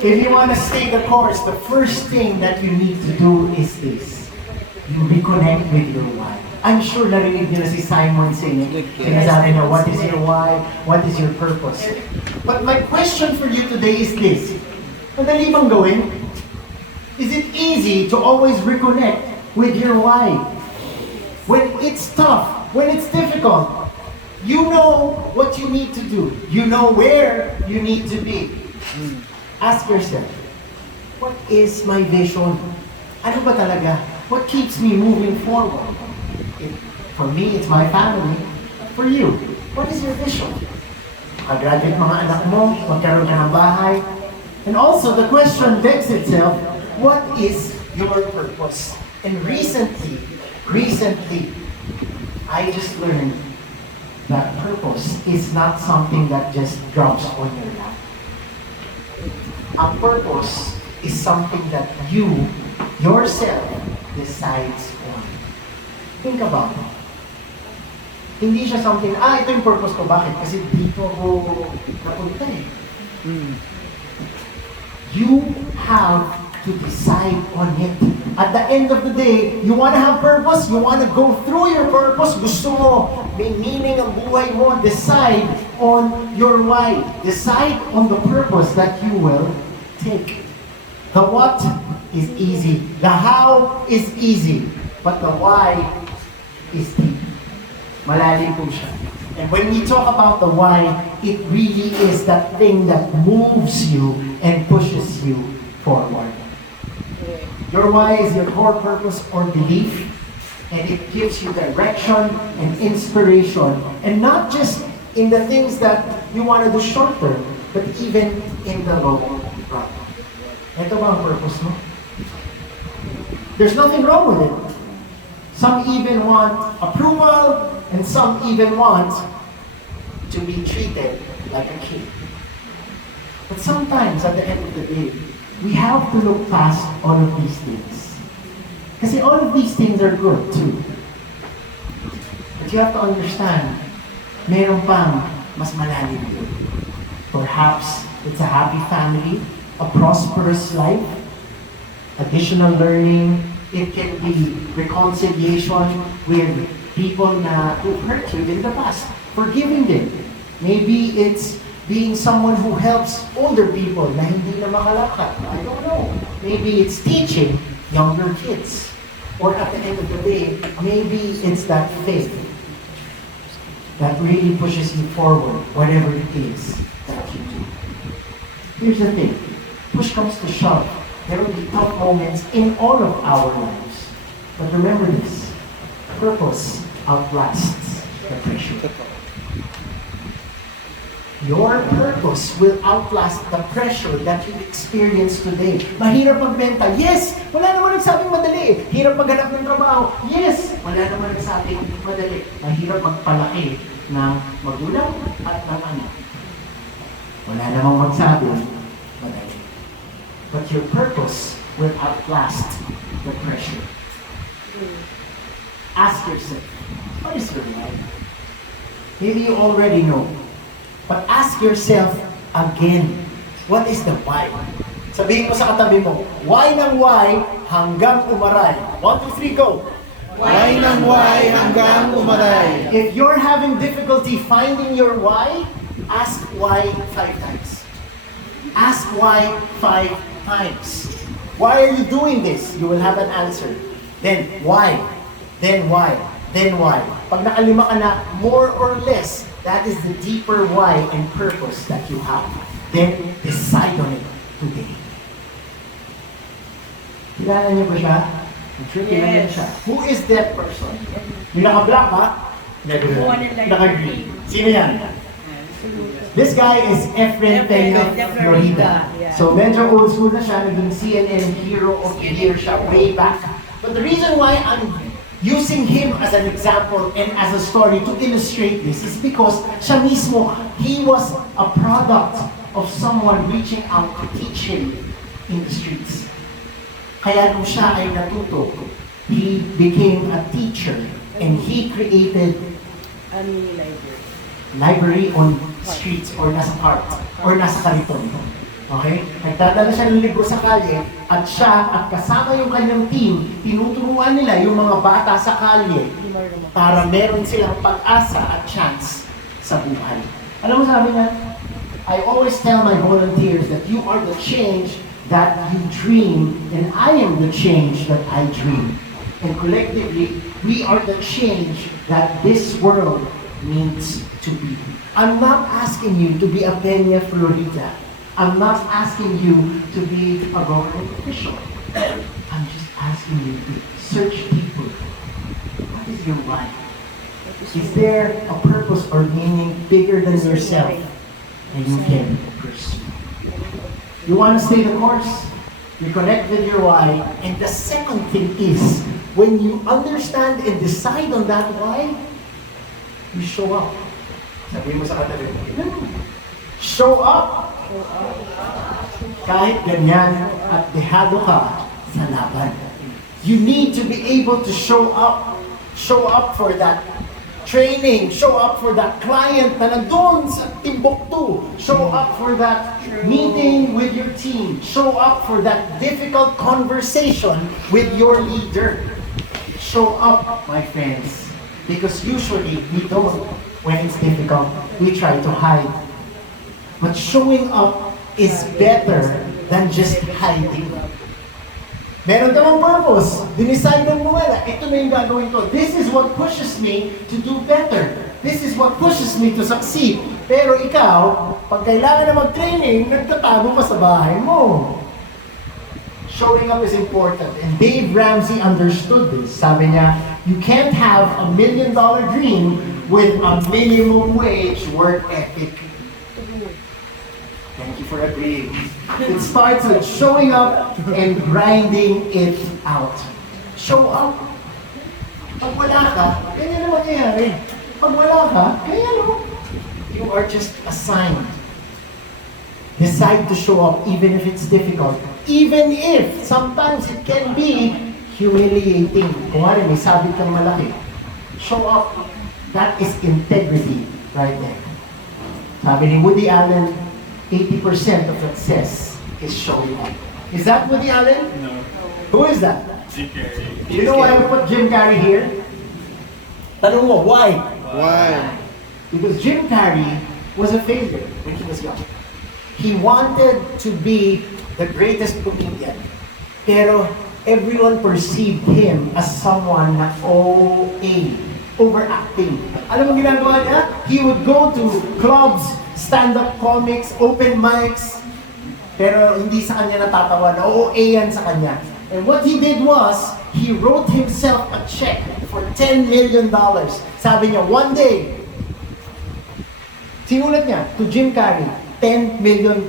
If you want to stay the course, the first thing that you need to do is this. You reconnect with your why. I'm sure narinig niyo na si Simon singing. Sinasabi na, what is your why? What is your purpose? But my question for you today is this. Madali bang gawin? Is it easy to always reconnect with your why? When it's tough, when it's difficult, you know what you need to do. You know where you need to be. Ask yourself, what is my vision? Ano ba talaga? What keeps me moving forward? For me, it's my family. For you, what is your vision? Mag-graduate mga anak mo, magkaroon ka ng bahay. And also, the question begs itself, what is your purpose? And recently, I just learned that purpose is not something that just drops on your lap. A purpose is something that you, yourself, decides on. Think about it. Hindi siya something, ito yung purpose ko. Bakit? Kasi dito ako napunta eh. You have to decide on it. At the end of the day, you want to have purpose, you want to go through your purpose, gusto mo, may meaning ang buhay mo, decide on your why. Decide on the purpose that you will take. The what is easy. The how is easy. But the why is deep. Malalim po siya. And when we talk about the why, it really is that thing that moves you and pushes you forward. Your why is your core purpose or belief, and it gives you direction and inspiration, and not just in the things that you want to do short term, but even in the long run. Ito ba ang purpose mo? There's nothing wrong with it. Some even want approval, and some even want to be treated like a king. But sometimes, at the end of the day, we have to look past all of these things. Kasi all of these things are good too. But you have to understand, meron pang mas malalim yun. Perhaps it's a happy family, a prosperous life, additional learning. It can be reconciliation with people who hurt you in the past, forgiving them. Maybe it's being someone who helps older people na hindi na makalakad. I don't know. Maybe it's teaching younger kids. Or at the end of the day, maybe it's that faith that really pushes you forward, whatever it is that you do. Here's the thing. Push comes to shove. There will be tough moments in all of our lives. But remember this. Purpose outlasts the pressure. Your purpose will outlast the pressure that you experience today. Mahirap magbenta? Yes! Wala naman nagsabing madali. Hirap maghanap ng trabaho? Yes! Wala naman nagsabing madali. Mahirap magpalaki ng magulang at ng anak. Wala namang magsabing madali. But your purpose will outlast the pressure. Ask yourself, what is your life? Maybe you already know. But ask yourself again, what is the why? Sabihin mo sa katabi mo, why ng why hanggang umaray. 1, 2, 3, go! Why ng why hanggang umaray? If you're having difficulty finding your why, ask why 5 times. Ask why 5 times. Why are you doing this? You will have an answer. Then why? Then why? Then why? Pag nakalima ka na, more or less, that is the deeper why and purpose that you have. Then decide on it today. Kilala niyo ba siya? I'm sure kilala niyo siya. Who is that person? Yung naka-black ha? Naka-green. Sino yan? This guy is Efren Peña Florida. So medyo old school na siya, naging CNN Hero of the Year siya way back. But the reason why I'm using him as an example and as a story to illustrate this is because siya mismo, he was a product of someone reaching out to teach him in the streets. Kaya nung siya ay natuto, he became a teacher and he created a mini library. Library on streets or nasa cart or nasa kariton. Okay? Nagdadala siya ng libro sa kalye at siya at kasama yung kanyang team, tinuturuan nila yung mga bata sa kalye para meron silang pag-asa at chance sa buhay. Alam mo sabi niya, I always tell my volunteers that you are the change that you dream and I am the change that I dream. And collectively, we are the change that this world needs to be. I'm not asking you to be a Peña Florida. I'm not asking you to be a government official. I'm just asking you to search people. What is your why? Is there a purpose or meaning bigger than yourself and you can pursue? You want to stay the course? You connect with your why. And the second thing is, when you understand and decide on that why, you show up. Sabihin mo sa katabi mo, show up! Kahit ganyan at dehado ka sa laban. You need to be able to show up for that training. Show up for that client na nandun sa Timbuktu. Show up for that meeting with your team. Show up for that difficult conversation with your leader. Show up, my friends. Because usually we don't. When it's difficult, we try to hide. But showing up is better than just hiding. Meron ka ng purpose. Dinicide mo na, ito na yung gagawin ko. This is what pushes me to do better. This is what pushes me to succeed. Pero ikaw, pag kailangan na mag-training, nagtatago ka sa bahay mo. Showing up is important. And Dave Ramsey understood this. Sabi niya, you can't have $1 million dream with a minimum wage work ethic. Thank you for agreeing. It starts with showing up and grinding it out. Show up. Pag wala ka, ganyan na mangyayari. Pag wala ka, ganyan no. You are just assigned. Decide to show up even if it's difficult. Even if sometimes it can be humiliating. Kung nga rin, may sabit kang malaki. Show up. That is integrity right there. Sabi ni Woody Allen, 80% of success is showing up. Is that Woody Allen? No. Who is that? Jim Carrey. You know why we put Jim Carrey here? Tanong mo, why? Why? Because Jim Carrey was a failure when he was young. He wanted to be the greatest comedian. Pero everyone perceived him as someone na OA, overacting. Alam mo ginagawa niya? He would go to clubs, stand-up comics, open mics, pero hindi sa kanya natatawa na OA yan sa kanya. And what he did was, he wrote himself a check for $10 million. Sabi niya, one day, sinulat niya to Jim Carrey, $10 million.